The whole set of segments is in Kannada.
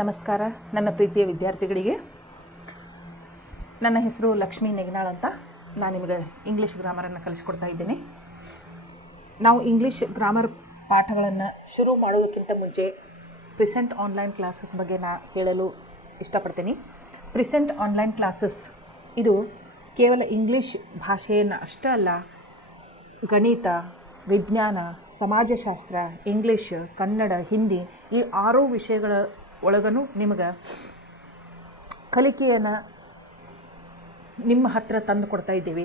ನಮಸ್ಕಾರ ನನ್ನ ಪ್ರೀತಿಯ ವಿದ್ಯಾರ್ಥಿಗಳಿಗೆ. ನನ್ನ ಹೆಸರು ಲಕ್ಷ್ಮೀ ನೆಗನಾಳ್ ಅಂತ. ನಾನು ನಿಮಗೆ ಇಂಗ್ಲೀಷ್ ಗ್ರಾಮರನ್ನು ಕಲಿಸ್ಕೊಡ್ತಾ ಇದ್ದೇನೆ. ನಾವು ಇಂಗ್ಲೀಷ್ ಗ್ರಾಮರ್ ಪಾಠಗಳನ್ನು ಶುರು ಮಾಡೋದಕ್ಕಿಂತ ಮುಂಚೆ ಪ್ರೆಸೆಂಟ್ ಆನ್ಲೈನ್ ಕ್ಲಾಸಸ್ ಬಗ್ಗೆ ಹೇಳಲು ಇಷ್ಟಪಡ್ತೀನಿ. ಪ್ರೆಸೆಂಟ್ ಆನ್ಲೈನ್ ಕ್ಲಾಸಸ್ ಇದು ಕೇವಲ ಇಂಗ್ಲೀಷ್ ಭಾಷೆಯನ್ನು ಅಷ್ಟೇ ಅಲ್ಲ, ಗಣಿತ, ವಿಜ್ಞಾನ, ಸಮಾಜಶಾಸ್ತ್ರ, ಇಂಗ್ಲೀಷ್, ಕನ್ನಡ, ಹಿಂದಿ ಈ 6 ವಿಷಯಗಳ ಒಳಗೂ ನಿಮಗೆ ಕಲಿಕೆಯನ್ನು ನಿಮ್ಮ ಹತ್ತಿರ ತಂದು ಕೊಡ್ತಾ ಇದ್ದೀವಿ.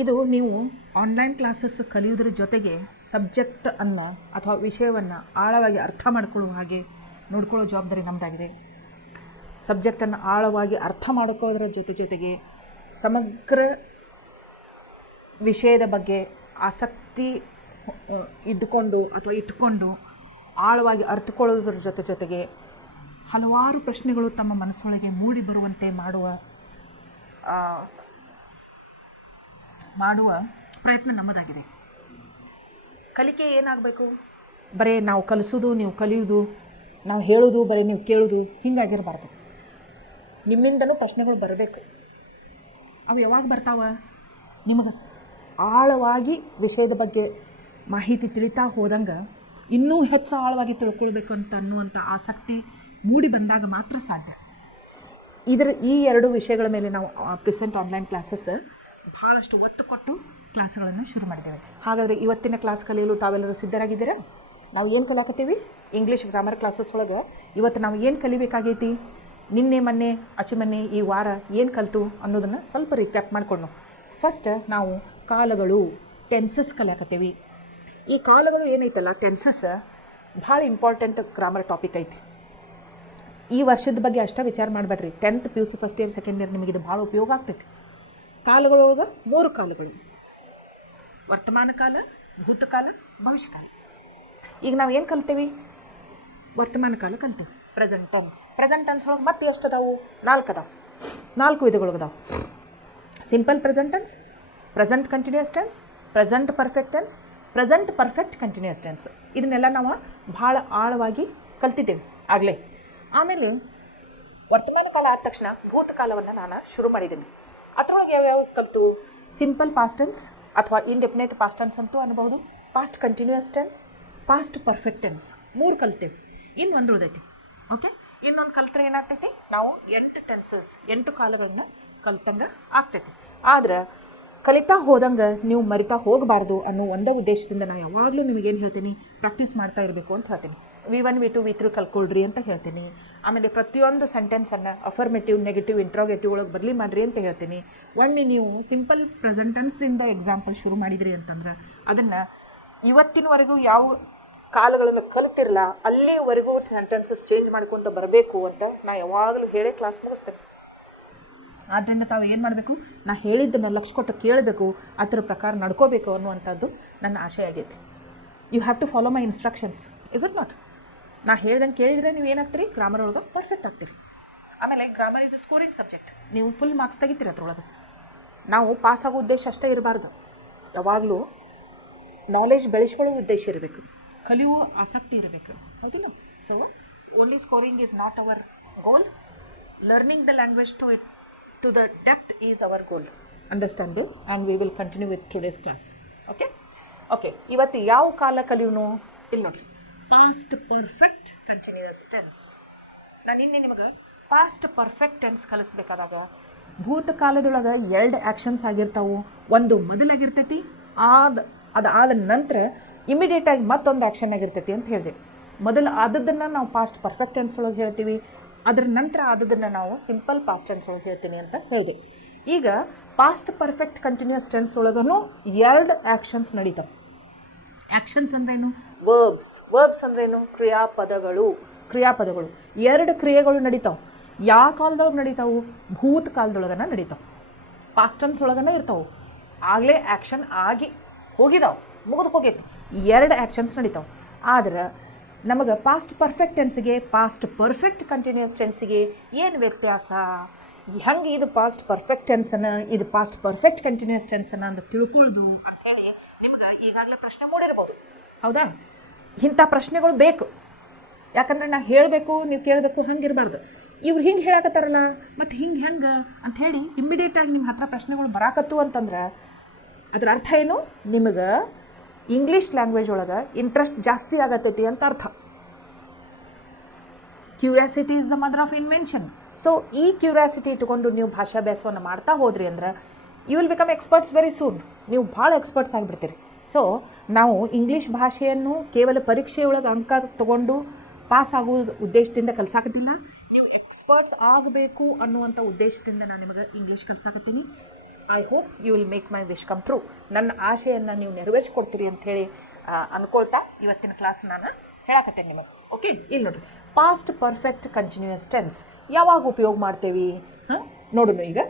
ಇದು ನೀವು ಆನ್ಲೈನ್ ಕ್ಲಾಸಸ್ ಕಲಿಯೋದ್ರ ಜೊತೆಗೆ ಸಬ್ಜೆಕ್ಟನ್ನು ಅಥವಾ ವಿಷಯವನ್ನು ಆಳವಾಗಿ ಅರ್ಥ ಮಾಡ್ಕೊಳ್ಳೋ ಹಾಗೆ ನೋಡ್ಕೊಳ್ಳೋ ಜವಾಬ್ದಾರಿ ನಮ್ಮದಾಗಿದೆ. ಸಬ್ಜೆಕ್ಟನ್ನು ಆಳವಾಗಿ ಅರ್ಥ ಮಾಡ್ಕೊಳ್ಳೋದ್ರ ಜೊತೆಗೆ ಸಮಗ್ರ ವಿಷಯದ ಬಗ್ಗೆ ಆಸಕ್ತಿ ಇಟ್ಕೊಂಡು ಆಳವಾಗಿ ಅರ್ಥಕೊಳ್ಳೋದ್ರ ಜೊತೆಗೆ ಹಲವಾರು ಪ್ರಶ್ನೆಗಳು ತಮ್ಮ ಮನಸ್ಸೊಳಗೆ ಮೂಡಿ ಬರುವಂತೆ ಮಾಡುವ ಪ್ರಯತ್ನ ನಮ್ಮದಾಗಿದೆ. ಕಲಿಕೆ ಏನಾಗಬೇಕು? ಬರೀ ನಾವು ಕಲಿಸೋದು, ನೀವು ಕಲಿಯೋದು, ನಾವು ಹೇಳೋದು, ಬರೀ ನೀವು ಕೇಳೋದು ಹಿಂಗಾಗಿರಬಾರ್ದು. ನಿಮ್ಮಿಂದನೂ ಪ್ರಶ್ನೆಗಳು ಬರಬೇಕು. ಅವು ಯಾವಾಗ ಬರ್ತಾವ? ನಿಮಗೆ ಆಳವಾಗಿ ವಿಷಯದ ಬಗ್ಗೆ ಮಾಹಿತಿ ತಿಳಿತಾ ಹೋದಂಗೆ ಇನ್ನೂ ಹೆಚ್ಚು ಆಳವಾಗಿ ತಿಳ್ಕೊಳ್ಬೇಕು ಅನ್ನುವಂಥ ಆಸಕ್ತಿ ಮೂಡಿ ಬಂದಾಗ ಮಾತ್ರ ಸಾಧ್ಯ. ಈ 2 ವಿಷಯಗಳ ಮೇಲೆ ನಾವು ಪ್ರೆಸೆಂಟ್ ಆನ್ಲೈನ್ ಕ್ಲಾಸಸ್ ಭಾಳಷ್ಟು ಒತ್ತು ಕೊಟ್ಟು ಕ್ಲಾಸ್ಗಳನ್ನು ಶುರು ಮಾಡಿದ್ದೇವೆ. ಹಾಗಾದರೆ ಇವತ್ತಿನ ಕ್ಲಾಸ್ ಕಲಿಯಲು ತಾವೆಲ್ಲರೂ ಸಿದ್ಧರಾಗಿದ್ದೀರಾ? ನಾವು ಏನು ಕಲಿಯಾಕತ್ತೀವಿ? ಇಂಗ್ಲೀಷ್ ಗ್ರಾಮರ್ ಕ್ಲಾಸಸ್ ಒಳಗೆ ಇವತ್ತು ನಾವು ಏನು ಕಲಿಬೇಕಾಗೈತಿ? ನಿನ್ನೆ ಮೊನ್ನೆ ಈ ವಾರ ಏನು ಕಲಿತು ಅನ್ನೋದನ್ನು ಸ್ವಲ್ಪ ರೀಕ್ಯಾಪ್ ಮಾಡಿಕೊಂಡು ಫಸ್ಟ್ ನಾವು ಕಾಲಗಳು, ಟೆನ್ಸಸ್ ಕಲಿಯಾಕತ್ತೀವಿ. ಈ ಕಾಲಗಳು ಏನೈತಲ್ಲ, ಟೆನ್ಸಸ್ ಭಾಳ ಇಂಪಾರ್ಟೆಂಟ್ ಗ್ರಾಮರ್ ಟಾಪಿಕ್ ಐತಿ. ಈ ವರ್ಷದ ಬಗ್ಗೆ ಅಷ್ಟೇ ವಿಚಾರ ಮಾಡಬೇಡ್ರಿ. 10th PUC first year second year ನಿಮಗಿದು ಭಾಳ ಉಪಯೋಗ ಆಗ್ತೈತಿ. ಕಾಲಗಳೊಳಗೆ 3 ಕಾಲಗಳು: ವರ್ತಮಾನ ಕಾಲ, ಭೂತಕಾಲ, ಭವಿಷ್ಯಕಾಲ. ಈಗ ನಾವು ಏನು ಕಲ್ತೇವೆ? ವರ್ತಮಾನ ಕಾಲ ಕಲ್ತೇವೆ, ಪ್ರೆಸೆಂಟ್ ಟೆನ್ಸ್ ಒಳಗೆ ಮತ್ತೆ ಎಷ್ಟು ಅದಾವು? 4 ಅದಾವೆ. 4 ವಿಧಗಳದಾವೆ: simple present tense, present continuous tense, present perfect tense, present perfect continuous tense. ಇದನ್ನೆಲ್ಲ ನಾವು ಭಾಳ ಆಳವಾಗಿ ಕಲ್ತಿದ್ದೇವೆ ಆಗಲೇ. ಆಮೇಲೆ ವರ್ತಮಾನ ಕಾಲ ಆದ ತಕ್ಷಣ ಭೂತಕಾಲವನ್ನು ನಾನು ಶುರು ಮಾಡಿದ್ದೀನಿ. ಅದರೊಳಗೆ ಯಾವ್ಯಾವ ಕಲಿತು? ಸಿಂಪಲ್ ಪಾಸ್ಟ್ ಟೆನ್ಸ್ ಅಥವಾ ಇಂಡೆಫಿನೆಟ್ ಪಾಸ್ಟ್ ಟೆನ್ಸ್ ಅಂತೂ ಅನ್ಬೋದು, past continuous tense, past perfect tense 3 ಕಲ್ತೇವೆ. ಇನ್ನೊಂದು ಉಳಿದೈತಿ. ಓಕೆ, ಇನ್ನೊಂದು ಕಲ್ತ್ರೆ ಏನಾಗ್ತೈತಿ? ನಾವು 8 ಟೆನ್ಸಸ್, 8 ಕಾಲಗಳನ್ನ ಕಲ್ತಂಗೆ ಆಗ್ತೈತಿ. ಆದ್ರೆ ಕಲಿತಾ ಹೋದಂಗೆ ನೀವು ಮರಿತಾ ಹೋಗಬಾರ್ದು ಅನ್ನೋ ಒಂದೇ ಉದ್ದೇಶದಿಂದ ನಾನು ಯಾವಾಗಲೂ ನಿಮಗೇನು ಹೇಳ್ತೀನಿ? ಪ್ರಾಕ್ಟೀಸ್ ಮಾಡ್ತಾ ಇರಬೇಕು ಅಂತ ಹೇಳ್ತೀನಿ. V1, V2, V3 ಕಲ್ಕೊಳ್ರಿ ಅಂತ ಹೇಳ್ತೀನಿ. ಆಮೇಲೆ ಪ್ರತಿಯೊಂದು ಸೆಂಟೆನ್ಸನ್ನು ಅಫರ್ಮೇಟಿವ್, ನೆಗೆಟಿವ್, ಇಂಟ್ರೋಗೇಟಿವ್ ಒಳಗೆ ಬದಲಿ ಮಾಡಿರಿ ಅಂತ ಹೇಳ್ತೀನಿ. ಒಮ್ಮೆ ನೀವು ಸಿಂಪಲ್ ಪ್ರೆಸೆಂಟ್ ಟೆನ್ಸ್ದಿಂದ ಎಕ್ಸಾಂಪಲ್ ಶುರು ಮಾಡಿದ್ರಿ ಅಂತಂದ್ರೆ ಅದನ್ನು ಇವತ್ತಿನವರೆಗೂ ಯಾವ ಕಾಲಗಳನ್ನು ಕಲಿತಿರಲ್ಲ ಅಲ್ಲಿವರೆಗೂ ಸೆಂಟೆನ್ಸಸ್ ಚೇಂಜ್ ಮಾಡ್ಕೊತ ಬರಬೇಕು ಅಂತ ನಾನು ಯಾವಾಗಲೂ ಹೇಳೇ ಕ್ಲಾಸ್ ಮುಗಿಸ್ತೇನೆ. ಆದ್ದರಿಂದ ತಾವು ಏನು ಮಾಡಬೇಕು? ನಾ ಹೇಳಿದ್ದನ್ನು ಲಕ್ಷ್ಯ ಕೊಟ್ಟು ಕೇಳಬೇಕು, ಅದರ ಪ್ರಕಾರ ನಡ್ಕೋಬೇಕು ಅನ್ನುವಂಥದ್ದು ನನ್ನ ಆಶಯ ಆಗೈತಿ. You have to follow my instructions, is it not? ನಾ ಹೇಳ್ದಂಗೆ ಕೇಳಿದರೆ ನೀವು ಏನಾಗ್ತೀರಿ? ಗ್ರಾಮರ್ ಒಳಗೆ ಪರ್ಫೆಕ್ಟ್ ಆಗ್ತೀರಿ. ಆಮೇಲೆ grammar is A scoring subject. ನೀವು ಫುಲ್ ಮಾರ್ಕ್ಸ್ ತೆಗಿತೀರಿ ಅದ್ರೊಳಗೆ. ನಾವು ಪಾಸ್ ಆಗೋ ಉದ್ದೇಶ ಅಷ್ಟೇ ಇರಬಾರ್ದು. ಯಾವಾಗಲೂ ನಾಲೆಜ್ ಬೆಳೆಸ್ಕೊಳ್ಳೋ ಉದ್ದೇಶ ಇರಬೇಕು, ಕಲಿಯುವ ಆಸಕ್ತಿ ಇರಬೇಕು, ಹೌದಿಲ್ಲ? So only scoring is not our goal. Learning the language to the depth is our goal. Understand this and we will continue with today's class. Okay, ಇವತ್ತು ಯಾವ ಕಾಲ ಕಲಿಯೋನು? ಇಲ್ಲಿ ನೋಡ್ರಿ, ಪಾಸ್ಟ್ ಪರ್ಫೆಕ್ಟ್ ಕಂಟಿನ್ಯೂಯಸ್ ಟೆನ್ಸ್. ನಾನು ನಿನ್ನೆ ನಿಮಗೆ ಪಾಸ್ಟ್ ಪರ್ಫೆಕ್ಟ್ ಟೆನ್ಸ್ ಕಲಿಸ್ಬೇಕಾದಾಗ ಭೂತಕಾಲದೊಳಗೆ 2 ಆ್ಯಕ್ಷನ್ಸ್ ಆಗಿರ್ತಾವೆ. ಒಂದು ಮೊದಲಾಗಿರ್ತೈತಿ, ಅದಾದ ನಂತರ ಇಮಿಡಿಯೇಟಾಗಿ ಮತ್ತೊಂದು ಆ್ಯಕ್ಷನ್ ಆಗಿರ್ತೈತಿ ಅಂತ ಹೇಳಿದೆ. ಮೊದಲು ಆದದ್ದನ್ನು ನಾವು ಪಾಸ್ಟ್ ಪರ್ಫೆಕ್ಟ್ ಟೆನ್ಸ್ ಒಳಗೆ ಹೇಳ್ತೀವಿ, ಅದರ ನಂತರ ಆದದನ್ನು ನಾವು ಸಿಂಪಲ್ ಪಾಸ್ಟ್ ಟೆನ್ಸ್ ಒಳಗೆ ಹೇಳ್ತೀನಿ ಅಂತ ಹೇಳಿದೆ. ಈಗ ಪಾಸ್ಟ್ ಪರ್ಫೆಕ್ಟ್ ಕಂಟಿನ್ಯೂಯಸ್ ಟೆನ್ಸ್ ಒಳಗೂ 2 ಆ್ಯಕ್ಷನ್ಸ್ ನಡೀತಾವೆ. ಆ್ಯಕ್ಷನ್ಸ್ ಅಂದ್ರೇನು? ವರ್ಬ್ಸ್ ಅಂದ್ರೇನು? ಕ್ರಿಯಾಪದಗಳು. 2 ಕ್ರಿಯೆಗಳು ನಡೀತಾವೆ. ಯಾವ ಕಾಲದೊಳಗೆ ನಡೀತಾವೆ? ಭೂತ ಕಾಲದೊಳಗನ ನಡೀತಾವೆ. ಪಾಸ್ಟ್ ಟೆನ್ಸ್ ಒಳಗನ ಇರ್ತಾವೆ. ಆಗಲೇ ಆ್ಯಕ್ಷನ್ ಆಗಿ ಹೋಗಿದಾವೆ, ಮುಗಿದು ಹೋಗೈತಿ. 2 ಆ್ಯಕ್ಷನ್ಸ್ ನಡೀತಾವೆ. ಆದ್ರೆ ನಮಗೆ ಪಾಸ್ಟ್ ಪರ್ಫೆಕ್ಟ್ ಟೆನ್ಸ್ಗೆ, ಪಾಸ್ಟ್ ಪರ್ಫೆಕ್ಟ್ ಕಂಟಿನ್ಯೂಯಸ್ ಟೆನ್ಸ್ಗೆ ಏನು ವ್ಯತ್ಯಾಸ? ಹೆಂಗೆ ಇದು ಪಾಸ್ಟ್ ಪರ್ಫೆಕ್ಟ್ ಟೆನ್ಸನ್ನು, ಇದು ಪಾಸ್ಟ್ ಪರ್ಫೆಕ್ಟ್ ಕಂಟಿನ್ಯೂಯಸ್ ಟೆನ್ಸನ್ನು ಅಂತ ತಿಳ್ಕೊಳ್ಳೋದು ಅಂಥೇಳಿ ನಿಮ್ಗೆ ಈಗಾಗಲೇ ಪ್ರಶ್ನೆ ಮೂಡಿರ್ಬೋದು, ಹೌದಾ? ಇಂಥ ಪ್ರಶ್ನೆಗಳು ಬೇಕು. ಯಾಕಂದ್ರೆ ನಾ ಹೇಳಬೇಕು ನೀವು ಕೇಳಬೇಕು ಹಂಗಿರಬಾರ್ದು. ಇವ್ರು ಹಿಂಗೆ ಹೇಳಕತ್ತಾರಲ್ಲ ಮತ್ತು ಹಿಂಗೆ ಹೆಂಗೆ ಅಂಥೇಳಿ ಇಮ್ಮಿಡಿಯೇಟಾಗಿ ನಿಮ್ಮ ಹತ್ರ ಪ್ರಶ್ನೆಗಳು ಬರಾಕತ್ತು ಅಂತಂದ್ರೆ ಅದ್ರ ಅರ್ಥ ಏನು, ನಿಮಗೆ ಇಂಗ್ಲೀಷ್ ಲ್ಯಾಂಗ್ವೇಜ್ ಒಳಗೆ ಇಂಟ್ರೆಸ್ಟ್ ಜಾಸ್ತಿ ಆಗತ್ತೈತಿ ಅಂತ ಅರ್ಥ. Curiosity is the mother of invention. So ಈ ಕ್ಯೂರಿಯಾಸಿಟಿ ಇಟ್ಕೊಂಡು ನೀವು ಭಾಷಾಭ್ಯಾಸವನ್ನು ಮಾಡ್ತಾ ಹೋದ್ರಿ ಅಂದ್ರೆ you will become experts very soon. ನೀವು ಭಾಳ ಎಕ್ಸ್ಪರ್ಟ್ಸ್ ಆಗಿಬಿಡ್ತೀರಿ. ಸೊ ನಾವು ಇಂಗ್ಲೀಷ್ ಭಾಷೆಯನ್ನು ಕೇವಲ ಪರೀಕ್ಷೆಯೊಳಗೆ ಅಂಕ ತಗೊಂಡು ಪಾಸ್ ಆಗೋದು ಉದ್ದೇಶದಿಂದ ಕಲಿಸಾಕತ್ತಿಲ್ಲ, ನೀವು ಎಕ್ಸ್ಪರ್ಟ್ಸ್ ಆಗಬೇಕು ಅನ್ನುವಂಥ ಉದ್ದೇಶದಿಂದ ನಾನು ನಿಮಗೆ ಇಂಗ್ಲೀಷ್ ಕಲಿಸಾಕತ್ತೀನಿ. I hope you will make my wish come true. ನನ್ನ ಆಶೆಯನ್ನು ನೀವು ನೆರವೇರಿಸ್ಕೊಡ್ತೀರಿ ಅಂಥೇಳಿ ಅಂದ್ಕೊಳ್ತಾ ಇವತ್ತಿನ ಕ್ಲಾಸ್ ನಾನು ಹೇಳಕತ್ತೇನೆ ನಿಮಗೆ. ಓಕೆ, ಇಲ್ಲಿ ನೋಡಿರಿ, ಪಾಸ್ಟ್ ಪರ್ಫೆಕ್ಟ್ ಕಂಟಿನ್ಯೂಯಸ್ ಟೆನ್ಸ್ ಯಾವಾಗ ಉಪಯೋಗ ಮಾಡ್ತೇವೆ ನೋಡೋಣ ಈಗ.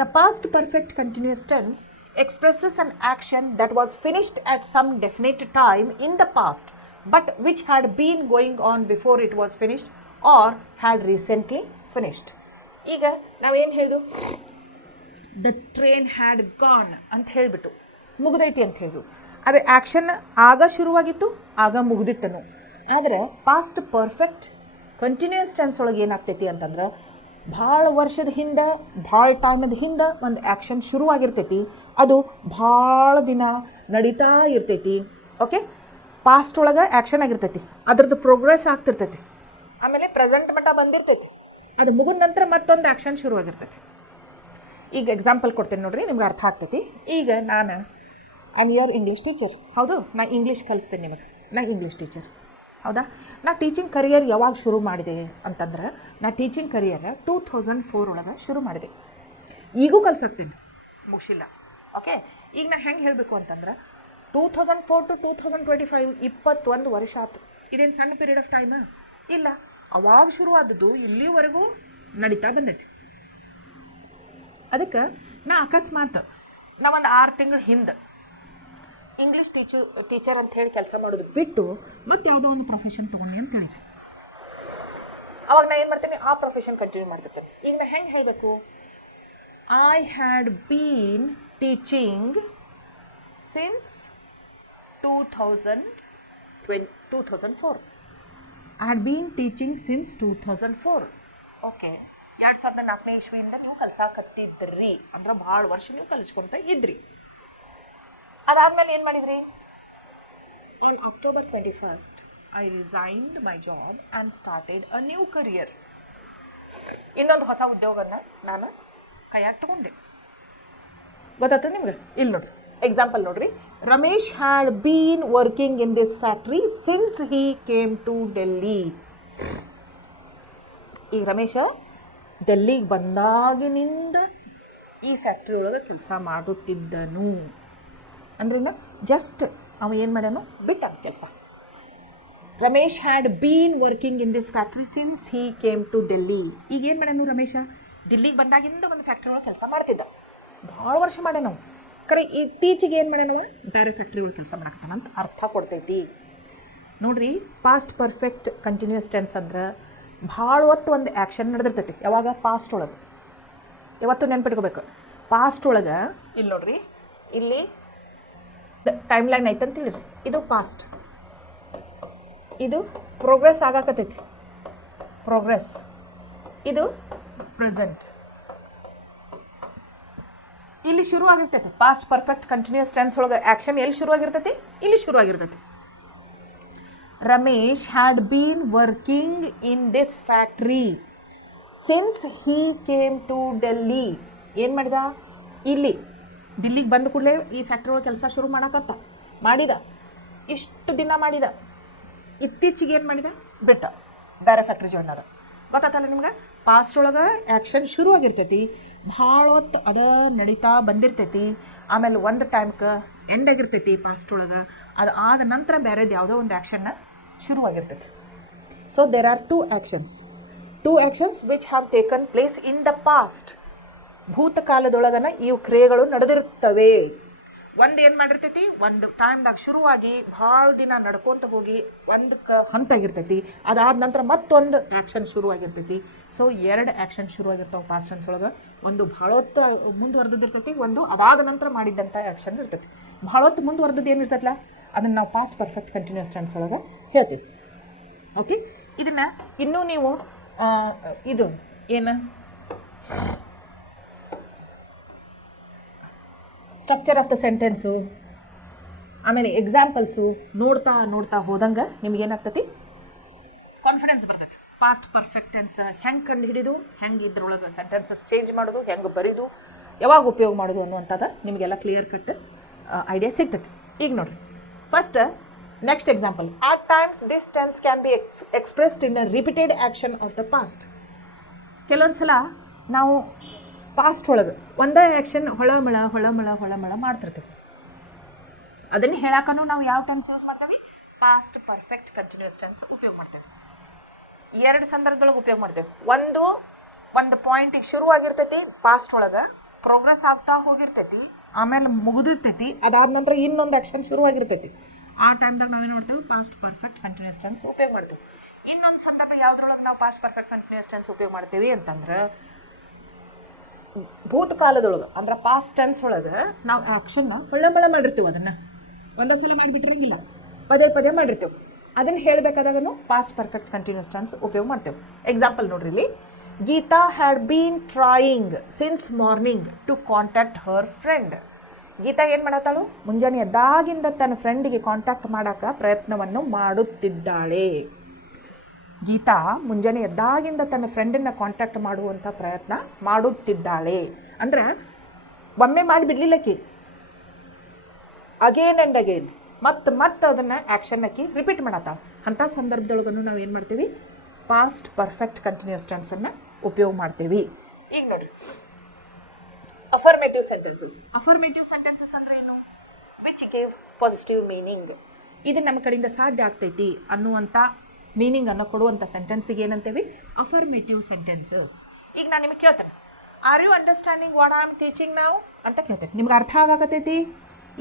The past perfect continuous tense expresses an action that was finished at some definite time in the past but which had been going on before it was finished or had recently finished. ಈಗ ನಾವೇನು ಹೇಳಿದು, ದ ಟ್ರೈನ್ ಹ್ಯಾಡ್ ಗಾನ್ ಅಂತ ಹೇಳಿಬಿಟ್ಟು ಮುಗಿದೈತಿ ಅಂತ ಹೇಳಿದ್ರು. ಅದು ಆ್ಯಕ್ಷನ್ ಆಗ ಶುರುವಾಗಿತ್ತು, ಆಗ ಮುಗಿದಿತ್ತನು. ಆದರೆ ಪಾಸ್ಟ್ ಪರ್ಫೆಕ್ಟ್ ಕಂಟಿನ್ಯೂಯಸ್ ಟೆನ್ಸ್ ಒಳಗೆ ಏನಾಗ್ತೈತಿ ಅಂತಂದ್ರೆ ಭಾಳ ವರ್ಷದ ಹಿಂದೆ, ಭಾಳ ಟೈಮದ ಹಿಂದೆ ಒಂದು ಆ್ಯಕ್ಷನ್ ಶುರುವಾಗಿರ್ತೈತಿ, ಅದು ಭಾಳ ದಿನ ನಡೀತಾ ಇರ್ತೈತಿ. ಓಕೆ, ಪಾಸ್ಟ್ ಒಳಗೆ ಆ್ಯಕ್ಷನ್ ಆಗಿರ್ತೈತಿ, ಅದ್ರದ್ದು ಪ್ರೋಗ್ರೆಸ್ ಆಗ್ತಿರ್ತೈತಿ, ಆಮೇಲೆ ಪ್ರೆಸೆಂಟ್ ಮಟ್ಟ ಬಂದಿರ್ತೈತಿ, ಅದು ಮುಗಿದ ನಂತರ ಮತ್ತೊಂದು ಆ್ಯಕ್ಷನ್ ಶುರುವಾಗಿರ್ತೈತಿ. ಈಗ ಎಕ್ಸಾಂಪಲ್ ಕೊಡ್ತೇನೆ ನೋಡ್ರಿ, ನಿಮ್ಗೆ ಅರ್ಥ ಆಗ್ತೈತಿ. ಈಗ ನಾನು I am your English teacher. ಹೌದು, ನಾ ಇಂಗ್ಲೀಷ್ ಕಲಿಸ್ತೇನೆ ನಿಮಗೆ, ನಾ ಇಂಗ್ಲೀಷ್ ಟೀಚರ್. ಹೌದಾ, ನಾ ಟೀಚಿಂಗ್ ಕರಿಯರ್ ಯಾವಾಗ ಶುರು ಮಾಡಿದೆ ಅಂತಂದ್ರೆ ನಾ ಟೀಚಿಂಗ್ ಕರಿಯರ್ 2004 ಒಳಗೆ ಶುರು ಮಾಡಿದೆ. ಈಗೂ ಕಲ್ಸಾಕ್ತೇನೆ, ಮುಗಿಸಿಲ್ಲ. ಓಕೆ, ಈಗ ನಾ ಹೆಂಗೆ ಹೇಳಬೇಕು ಅಂತಂದ್ರೆ 2004 to 2025 21 ವರ್ಷ ಆಯ್ತು. ಇದೇನು ಸಣ್ಣ ಪೀರಿಯಡ್ ಆಫ್ ಟೈಮಾ? ಇಲ್ಲ, ಅವಾಗ ಶುರು ಆದದ್ದು ಇಲ್ಲಿವರೆಗೂ ನಡೀತಾ ಬಂದೈತಿ. ಅದಕ್ಕೆ ನಾ ಅಕಸ್ಮಾತ್ ನಾ ಒಂದು 6 ತಿಂಗಳ ಹಿಂದೆ ಇಂಗ್ಲೀಷ್ ಟೀಚರ್ ಅಂತ ಹೇಳಿ ಕೆಲಸ ಮಾಡೋದು ಬಿಟ್ಟು ಮತ್ತೆ ಯಾವುದೋ ಒಂದು ಪ್ರೊಫೆಷನ್ ತೊಗೊಂಡು ಅಂತ ಹೇಳಿರಿ, ಅವಾಗ ನಾ ಏನು ಮಾಡ್ತೇನೆ, ಆ ಪ್ರೊಫೆಷನ್ ಕಂಟಿನ್ಯೂ ಮಾಡ್ತಿರ್ತೇನೆ. ಈಗ ನಾ ಹೆಂಗೆ ಹೇಳಬೇಕು, I had been teaching since 2004. I had been teaching since 2004. Okay, 2004ನೇ ಇಸ್ವಿಯಿಂದ ನೀವು ಕಲ್ಸಾಕತ್ತಿದ್ರಿ ಅಂದ್ರೆ ಭಾಳ ವರ್ಷ ನೀವು ಕಲಿಸ್ಕೊತ ಇದ್ರಿ. ಅದಾದ್ಮೇಲೆ ಏನು ಮಾಡಿದ್ರಿ, on October 21st I resigned my job and started a new career. ಇನ್ನೊಂದು ಹೊಸ ಉದ್ಯೋಗನ ನಾನು ಕೈಯಾಗ ತಗೊಂಡೆ. ಗೊತ್ತಾಯ್ತು ನಿಮ್ಗೆ? ಇಲ್ಲಿ ನೋಡ್ರಿ ಎಕ್ಸಾಂಪಲ್ ನೋಡ್ರಿ, Ramesh had been working in this factory since he came to Delhi. ಈಗ ರಮೇಶ ಡೆಲ್ಲಿಗೆ ಬಂದಾಗಿನಿಂದ ಈ ಫ್ಯಾಕ್ಟ್ರಿ ಒಳಗೆ ಕೆಲಸ ಮಾಡುತ್ತಿದ್ದನು ಅಂದ್ರೇನು, ಜಸ್ಟ್ ಅವ ಏನು ಮಾಡ್ಯಾನು, ಬಿಟ್ಟ ಕೆಲಸ. Ramesh had been working in this factory since he came to Delhi. ಈಗ ಏನು ಮಾಡ್ಯಾನು ರಮೇಶ, ಡೆಲ್ಲಿಗೆ ಬಂದಾಗಿಂದ ಒಂದು ಫ್ಯಾಕ್ಟ್ರಿ ಒಳಗೆ ಕೆಲಸ ಮಾಡ್ತಿದ್ದ, ಭಾಳ ವರ್ಷ ಮಾಡ್ಯಾನವು. ಕರೆ ಇತ್ತೀಚೆಗೆ ಏನು ಮಾಡ್ಯಾನವ, ಬೇರೆ ಫ್ಯಾಕ್ಟ್ರಿ ಒಳಗೆ ಕೆಲಸ ಮಾಡಕತ್ತಾನ ಅಂತ ಅರ್ಥ ಕೊಡ್ತೈತಿ. ನೋಡ್ರಿ, ಪಾಸ್ಟ್ ಪರ್ಫೆಕ್ಟ್ ಕಂಟಿನ್ಯೂಸ್ ಟೆನ್ಸ್ ಅಂದ್ರೆ ಭಾಳ ಹೊತ್ತು ಒಂದು ಆ್ಯಕ್ಷನ್ ನಡೆದಿರ್ತೈತಿ. ಯಾವಾಗ, ಪಾಸ್ಟ್ ಒಳಗೆ. ಯಾವತ್ತು ನೆನ್ಪಿಟ್ಕೋಬೇಕು, ಪಾಸ್ಟ್ ಒಳಗೆ. ಇಲ್ಲಿ ನೋಡ್ರಿ, ಇಲ್ಲಿ ಟೈಮ್ ಲೈನ್ ಐತಂತ ಹೇಳಿದ್ರಿ, ಇದು ಪಾಸ್ಟ್, ಇದು ಪ್ರೋಗ್ರೆಸ್ ಆಗಾಕತ್ತೈತಿ, ಪ್ರೋಗ್ರೆಸ್, ಇದು ಪ್ರೆಸೆಂಟ್. ಇಲ್ಲಿ ಶುರು ಆಗಿರ್ತೈತಿ ಪಾಸ್ಟ್ ಪರ್ಫೆಕ್ಟ್ ಕಂಟಿನ್ಯೂಸ್ ಟೆನ್ಸ್ ಒಳಗೆ ಆ್ಯಕ್ಷನ್ ಎಲ್ಲಿ ಶುರುವಾಗಿರ್ತೈತಿ, ಇಲ್ಲಿ ಶುರುವಾಗಿರ್ತೈತಿ. Ramesh had been working in this factory since he came to Delhi. ಏನು ಮಾಡಿದ, ಇಲ್ಲಿ ದಿಲ್ಲಿಗೆ ಬಂದ ಕೂಡಲೇ ಈ ಫ್ಯಾಕ್ಟ್ರಿ ಒಳಗೆ ಕೆಲಸ ಶುರು ಮಾಡಿದ, ಇಷ್ಟು ದಿನ ಮಾಡಿದ. ಇತ್ತೀಚೆಗೆ ಏನು ಮಾಡಿದ, ಬಿಟ್ಟ, ಬೇರೆ ಫ್ಯಾಕ್ಟ್ರಿ ಜಾಯ್ನ್ ಆದ. ಗೊತ್ತಾಗಲ್ಲ ನಿಮ್ಗೆ? ಪಾಸ್ಟ್ ಒಳಗೆ ಆ್ಯಕ್ಷನ್ ಶುರು ಆಗಿರ್ತೈತಿ, ಭಾಳ ಹೊತ್ತು ಅದ ನಡೀತಾ ಬಂದಿರ್ತೈತಿ, ಆಮೇಲೆ ಒಂದು ಟೈಮ್ಗೆ ಎಂಡ್ ಆಗಿರ್ತೈತಿ ಪಾಸ್ಟ್ ಒಳಗೆ. ಅದು ಆದ ನಂತರ ಬೇರೆದು ಯಾವುದೋ ಒಂದು ಆ್ಯಕ್ಷನ್ನ ಶುರುವಾಗಿರ್ತೈತಿ. So there are two actions which have taken place in the past. ಭೂತಕಾಲದೊಳಗನ ಇವು ಕ್ರಿಯೆಗಳು ನಡೆದಿರ್ತವೆ. ಒಂದು ಏನು ಮಾಡಿರ್ತೈತಿ, ಒಂದು ಟೈಮ್ದಾಗ ಶುರುವಾಗಿ ಭಾಳ ದಿನ ನಡ್ಕೊತ ಹೋಗಿ ಒಂದಕ್ಕೆ ಹಂತಾಗಿರ್ತೈತಿ, ಅದಾದ ನಂತರ ಮತ್ತೊಂದು ಆ್ಯಕ್ಷನ್ ಶುರುವಾಗಿರ್ತೈತಿ. ಸೊ 2 ಆ್ಯಕ್ಷನ್ ಶುರುವಾಗಿರ್ತಾವೆ ಪಾಸ್ಟ್ ಟೆನ್ಸ್ ಒಳಗೆ. ಒಂದು ಭಾಳ ಹೊತ್ತು ಮುಂದುವರೆದಿರ್ತೈತಿ, ಒಂದು ಅದಾದ ನಂತರ ಮಾಡಿದ್ದಂಥ ಆ್ಯಕ್ಷನ್ ಇರ್ತೈತಿ. ಭಾಳ ಹೊತ್ತು ಮುಂದುವರೆದದ್ದು ಏನಿರ್ತೈತಲ್ಲ ಅದನ್ನು ನಾವು ಪಾಸ್ಟ್ ಪರ್ಫೆಕ್ಟ್ ಕಂಟಿನ್ಯೂಸ್ ಟೆನ್ಸ್ ಒಳಗೆ ಹೇಳ್ತೀವಿ. ಓಕೆ, ಇದನ್ನು ಇನ್ನೂ ನೀವು ಇದು ಏನು ಸ್ಟ್ರಕ್ಚರ್ ಆಫ್ ದ ಸೆಂಟೆನ್ಸು ಆಮೇಲೆ ಎಕ್ಸಾಂಪಲ್ಸು ನೋಡ್ತಾ ನೋಡ್ತಾ ಹೋದಂಗೆ ನಿಮಗೇನಾಗ್ತೈತಿ ಕಾನ್ಫಿಡೆನ್ಸ್ ಬರ್ತೈತಿ. ಪಾಸ್ಟ್ ಪರ್ಫೆಕ್ಟ್ ಟೆನ್ಸ್ ಹೆಂಗೆ ಕಂಡು ಹಿಡಿದು ಹೆಂಗೆ ಇದ್ರೊಳಗೆ ಸೆಂಟೆನ್ಸಸ್ ಚೇಂಜ್ ಮಾಡೋದು, ಹೆಂಗೆ ಬರೀದು, ಯಾವಾಗ ಉಪಯೋಗ ಮಾಡೋದು ಅನ್ನುವಂಥದ್ದು ನಿಮಗೆಲ್ಲ ಕ್ಲಿಯರ್ ಕಟ್ ಐಡಿಯಾ ಸಿಗ್ತೈತಿ. ಈಗ ನೋಡಿರಿ, first next example. At times this tense can be expressed in a repeated action of the past. ಕೆಲವೊಂದು ಸಲ ನಾವು ಪಾಸ್ಟ್ ಒಳಗೆ ಒಂದೇ ಆ್ಯಕ್ಷನ್ ಹೊಳಮಳ ಮಾಡ್ತಿರ್ತೀವಿ. ಅದನ್ನು ಹೇಳಕ್ಕೂ ನಾವು ಯಾವ ಟೆನ್ಸ್ ಯೂಸ್ ಮಾಡ್ತೇವೆ? ಪಾಸ್ಟ್ ಪರ್ಫೆಕ್ಟ್ ಕಂಟಿನ್ಯೂಸ್ ಟೆನ್ಸ್ ಉಪಯೋಗ ಮಾಡ್ತೇವೆ. ಎರಡು ಸಂದರ್ಭದೊಳಗೆ ಉಪಯೋಗ ಮಾಡ್ತೇವೆ. ಒಂದು ಪಾಯಿಂಟಿಗೆ ಶುರುವಾಗಿರ್ತೈತಿ, ಪಾಸ್ಟ್ ಒಳಗೆ ಪ್ರೋಗ್ರೆಸ್ ಆಗ್ತಾ ಹೋಗಿರ್ತೈತಿ, ಆಮೇಲೆ ಮುಗಿದಿರ್ತೈತಿ, ಅದಾದ ನಂತರ ಇನ್ನೊಂದು ಆ್ಯಕ್ಷನ್ ಶುರುವಾಗಿರ್ತೈತಿ. ಆ ಟೈಮ್ದಾಗ ನಾವೇನು ಮಾಡ್ತೇವೆ? ಪಾಸ್ಟ್ ಪರ್ಫೆಕ್ಟ್ ಕಂಟಿನ್ಯೂಸ್ ಟೆನ್ಸ್ ಉಪಯೋಗ ಮಾಡ್ತೀವಿ. ಇನ್ನೊಂದು ಸಂದರ್ಭ ಯಾವುದ್ರೊಳಗೆ ನಾವು ಪಾಸ್ಟ್ ಪರ್ಫೆಕ್ಟ್ ಕಂಟಿನ್ಯೂಸ್ ಟೆನ್ಸ್ ಉಪಯೋಗ ಮಾಡ್ತೀವಿ ಅಂತಂದ್ರೆ ಭೂತಕಾಲದೊಳಗೆ, ಅಂದ್ರೆ ಪಾಸ್ಟ್ ಟೆನ್ಸ್ ಒಳಗೆ ನಾವು ಆ್ಯಕ್ಷನ್ನ ಹೊಳ್ಳ ಮಾಡಿರ್ತೀವಿ. ಅದನ್ನು ಒಂದೇ ಸಲ ಮಾಡಿಬಿಟ್ಟಿರಂಗಿಲ್ಲ, ಪದೇ ಮಾಡಿರ್ತೀವಿ. ಅದನ್ನು ಹೇಳಬೇಕಾದಾಗೂ ಪಾಸ್ಟ್ ಪರ್ಫೆಕ್ಟ್ ಕಂಟಿನ್ಯೂಸ್ ಟೆನ್ಸ್ ಉಪಯೋಗ ಮಾಡ್ತೇವೆ. ಎಕ್ಸಾಂಪಲ್ ನೋಡ್ರಿ ಇಲ್ಲಿ, Geeta had been trying since morning to contact her friend. Geeta ಏನು ಮಾಡತ್ತಾಳು? ಮುಂಜಾನೆ ಎದ್ದಾಗಿಂದ ತನ್ನ ಫ್ರೆಂಡಿಗೆ ಕಾಂಟ್ಯಾಕ್ಟ್ ಮಾಡೋಕ್ಕೆ ಪ್ರಯತ್ನವನ್ನು ಮಾಡುತ್ತಿದ್ದಾಳೆ. ಗೀತಾ ಮುಂಜಾನೆ ಎದ್ದಾಗಿಂದ ತನ್ನ ಫ್ರೆಂಡನ್ನು ಕಾಂಟ್ಯಾಕ್ಟ್ ಮಾಡುವಂಥ ಪ್ರಯತ್ನ ಮಾಡುತ್ತಿದ್ದಾಳೆ ಅಂದ್ರೆ ಒಮ್ಮೆ ಮಾಡಿಬಿಡ್ಲಿಲ್ಲಕ್ಕಿ, ಅಗೇನ್ ಆ್ಯಂಡ್ ಅಗೇನ್ ಮತ್ತೆ ಅದನ್ನು ಆ್ಯಕ್ಷನ್ ಹಾಕಿ ರಿಪೀಟ್ ಮಾಡತ್ತಾಳೆ. ಅಂಥ ಸಂದರ್ಭದೊಳಗೂ ನಾವು ಏನು ಮಾಡ್ತೀವಿ? ಪಾಸ್ಟ್ ಪರ್ಫೆಕ್ಟ್ ಕಂಟಿನ್ಯೂಸ್ ಟೆನ್ಸನ್ನು ಉಪಯೋಗ ಮಾಡ್ತೀವಿ. ಈಗ ನೋಡಿರಿ, ಅಫರ್ಮೇಟಿವ್ ಸೆಂಟೆನ್ಸಸ್ ಅಂದರೆ ಏನು? Which gave positive meaning. ಇದು ನಮ್ಮ ಕಡೆಯಿಂದ ಸಾಧ್ಯ ಆಗ್ತೈತಿ ಅನ್ನುವಂಥ ಮೀನಿಂಗನ್ನು ಕೊಡುವಂಥ ಸೆಂಟೆನ್ಸಿಗೆ ಏನಂತೇವಿ? Affirmative sentences. ಈಗ ನಾನು ನಿಮಗೆ ಕೇಳ್ತೇನೆ, are you understanding what I am teaching ನಾವು ಅಂತ ಕೇಳ್ತೇನೆ. ನಿಮ್ಗೆ ಅರ್ಥ ಆಗಕತ್ತೈತಿ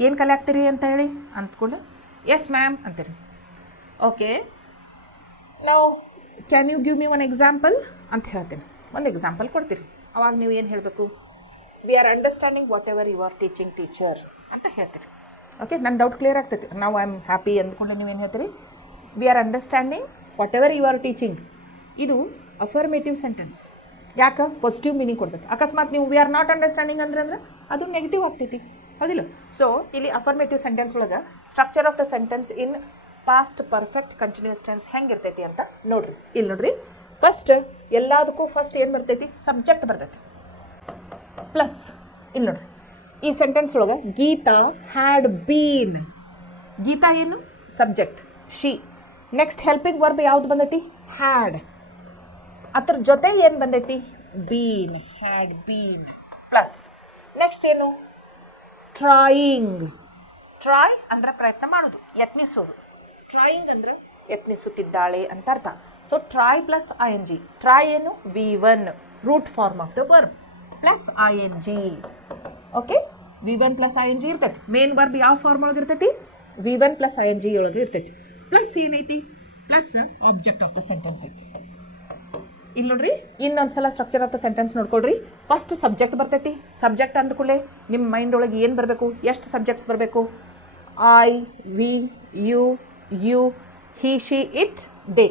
ಏನು ಕಲೆ ಆಗ್ತೀರಿ ಅಂತ ಹೇಳಿ ಅಂದ್ಕೊಂಡು ಎಸ್ ಮ್ಯಾಮ್ ಅಂತೀರಿ. ಓಕೆ, ನಾವು can you give me one example ಅಂತ ಹೇಳ್ತೇನೆ. ಒಂದು ಎಕ್ಸಾಂಪಲ್ ಕೊಡ್ತೀರಿ. ಅವಾಗ ನೀವು ಏನು ಹೇಳಬೇಕು? We are understanding whatever you are teaching teacher ಅಂತ ಹೇಳ್ತೀರಿ. ಓಕೆ, ನನ್ನ ಡೌಟ್ ಕ್ಲಿಯರ್ ಆಗ್ತೈತಿ. ನಾವು ಐ ಆಮ್ ಹ್ಯಾಪಿ ಅಂದ್ಕೊಂಡು ನೀವೇನು ಹೇಳ್ತೀರಿ? We are understanding whatever you are teaching. ಇದು ಅಫರ್ಮೇಟಿವ್ ಸೆಂಟೆನ್ಸ್. ಯಾಕೆ? ಪಾಸಿಟಿವ್ ಮೀನಿಂಗ್ ಕೊಡ್ತೈತಿ. ಅಕಸ್ಮಾತ್ ನೀವು ವಿ ಆರ್ ನಾಟ್ ಅಂಡರ್ಸ್ಟ್ಯಾಂಡಿಂಗ್ ಅಂದ್ರೆ ಅದು ನೆಗೆಟಿವ್ ಆಗ್ತೈತಿ, ಹೌದಿಲ್ಲ? ಸೊ ಇಲ್ಲಿ ಅಫರ್ಮೇಟಿವ್ ಸೆಂಟೆನ್ಸ್ ಒಳಗೆ structure of the sentence in past perfect continuous tense ಹೆಂಗಿರ್ತೈತಿ ಅಂತ ನೋಡ್ರಿ. ಇಲ್ಲಿ ನೋಡ್ರಿ, ಫಸ್ಟ್ ಎಲ್ಲದಕ್ಕೂ ಫಸ್ಟ್ ಏನು ಬರ್ತೈತಿ? ಸಬ್ಜೆಕ್ಟ್ ಬರ್ತೈತಿ ಪ್ಲಸ್. ಇಲ್ಲಿ ನೋಡ್ರಿ, ಈ ಸೆಂಟೆನ್ಸ್ ಒಳಗೆ ಗೀತಾ ಹ್ಯಾಡ್ ಬೀನ್. ಗೀತಾ ಏನು? Subject, she. Next helping verb ಯಾವ್ದು ಬಂದೈತಿ? ಹ್ಯಾಡ್. ಅದ್ರ ಜೊತೆ ಏನು ಬಂದೈತಿ? Been, had been plus. Next ಏನು? ಟ್ರಾಯಿಂಗ್. ಟ್ರೈ ಅಂದ್ರೆ ಪ್ರಯತ್ನ ಮಾಡೋದು, ಯತ್ನಿಸೋದು. ಟ್ರಾಯಿಂಗ್ ಅಂದ್ರೆ ಯತ್ನಿಸುತ್ತಿದ್ದಾಳೆ ಅಂತ ಅರ್ಥ. So try plus I N G. Try ಏನು? V1 root form of the verb plus ING. Okay, V1 plus ING ಇರ್ತೈತಿ. ಮೇನ್ ವರ್ಬ್ ಯಾವ ಫಾರ್ಮ್ ಒಳಗೆ ಇರ್ತೈತಿ? V1 ಪ್ಲಸ್ ING ಒಳಗೆ ಇರ್ತೈತಿ. ಪ್ಲಸ್ ಏನೈತಿ? Plus object of the sentence ಐತಿ. ಇಲ್ಲಿ ನೋಡ್ರಿ, ಇನ್ನೊಂದ್ಸಲ ಸ್ಟ್ರಕ್ಚರ್ ಆಫ್ ದ ಸೆಂಟೆನ್ಸ್ ನೋಡ್ಕೊಳ್ರಿ. ಫಸ್ಟ್ ಸಬ್ಜೆಕ್ಟ್ ಬರ್ತೈತಿ. ಸಬ್ಜೆಕ್ಟ್ ಅಂದ್ಕೂಡಲೇ ನಿಮ್ಮ ಮೈಂಡ್ ಒಳಗೆ ಏನು ಬರಬೇಕು? ಎಷ್ಟು ಸಬ್ಜೆಕ್ಟ್ಸ್ ಬರಬೇಕು? I, we, you, he, she, it, they.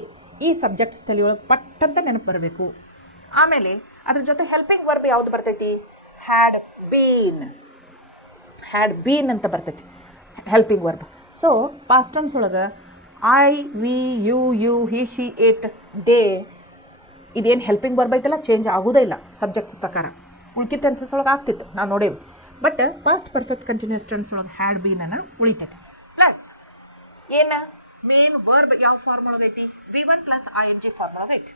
ಈ ಸಬ್ಜೆಕ್ಟ್ಸ್ ತಲೆಯೊಳಗೆ ಪಟ್ಟಂತ ನೆನಪು ಬರಬೇಕು. ಆಮೇಲೆ ಅದ್ರ ಜೊತೆ ಹೆಲ್ಪಿಂಗ್ ವರ್ಬ್ ಯಾವುದು ಬರ್ತೈತಿ? ಹ್ಯಾಡ್ ಬೀನ್ ಅಂತ ಬರ್ತೈತಿ helping verb. So past tense ಒಳಗೆ I, we, you, he, she, it, they ಇದೇನು ಹೆಲ್ಪಿಂಗ್ ವರ್ಬ್ ಐತಲ್ಲ, ಚೇಂಜ್ ಆಗೋದೇ ಇಲ್ಲ ಸಬ್ಜೆಕ್ಟ್ಸ್ ಪ್ರಕಾರ. ಉಳ್ಕಿ ಟೆನ್ಸಸ್ ಒಳಗೆ ಆಗ್ತಿತ್ತು, ನಾವು ನೋಡೇವಿ. But past perfect continuous tense ಒಳಗೆ ಹ್ಯಾಡ್ ಬೀನನ್ನು ಉಳಿತೈತಿ. ಪ್ಲಸ್ ಏನು? ಮೇನ್ ವರ್ಬ್ ಯಾವ ಫಾರ್ಮ್ ಒಳಗೆ ಐತಿ? V1 ಪ್ಲಸ್ ING ಫಾರ್ಮ್ ಒಳಗೆ ಐತಿ.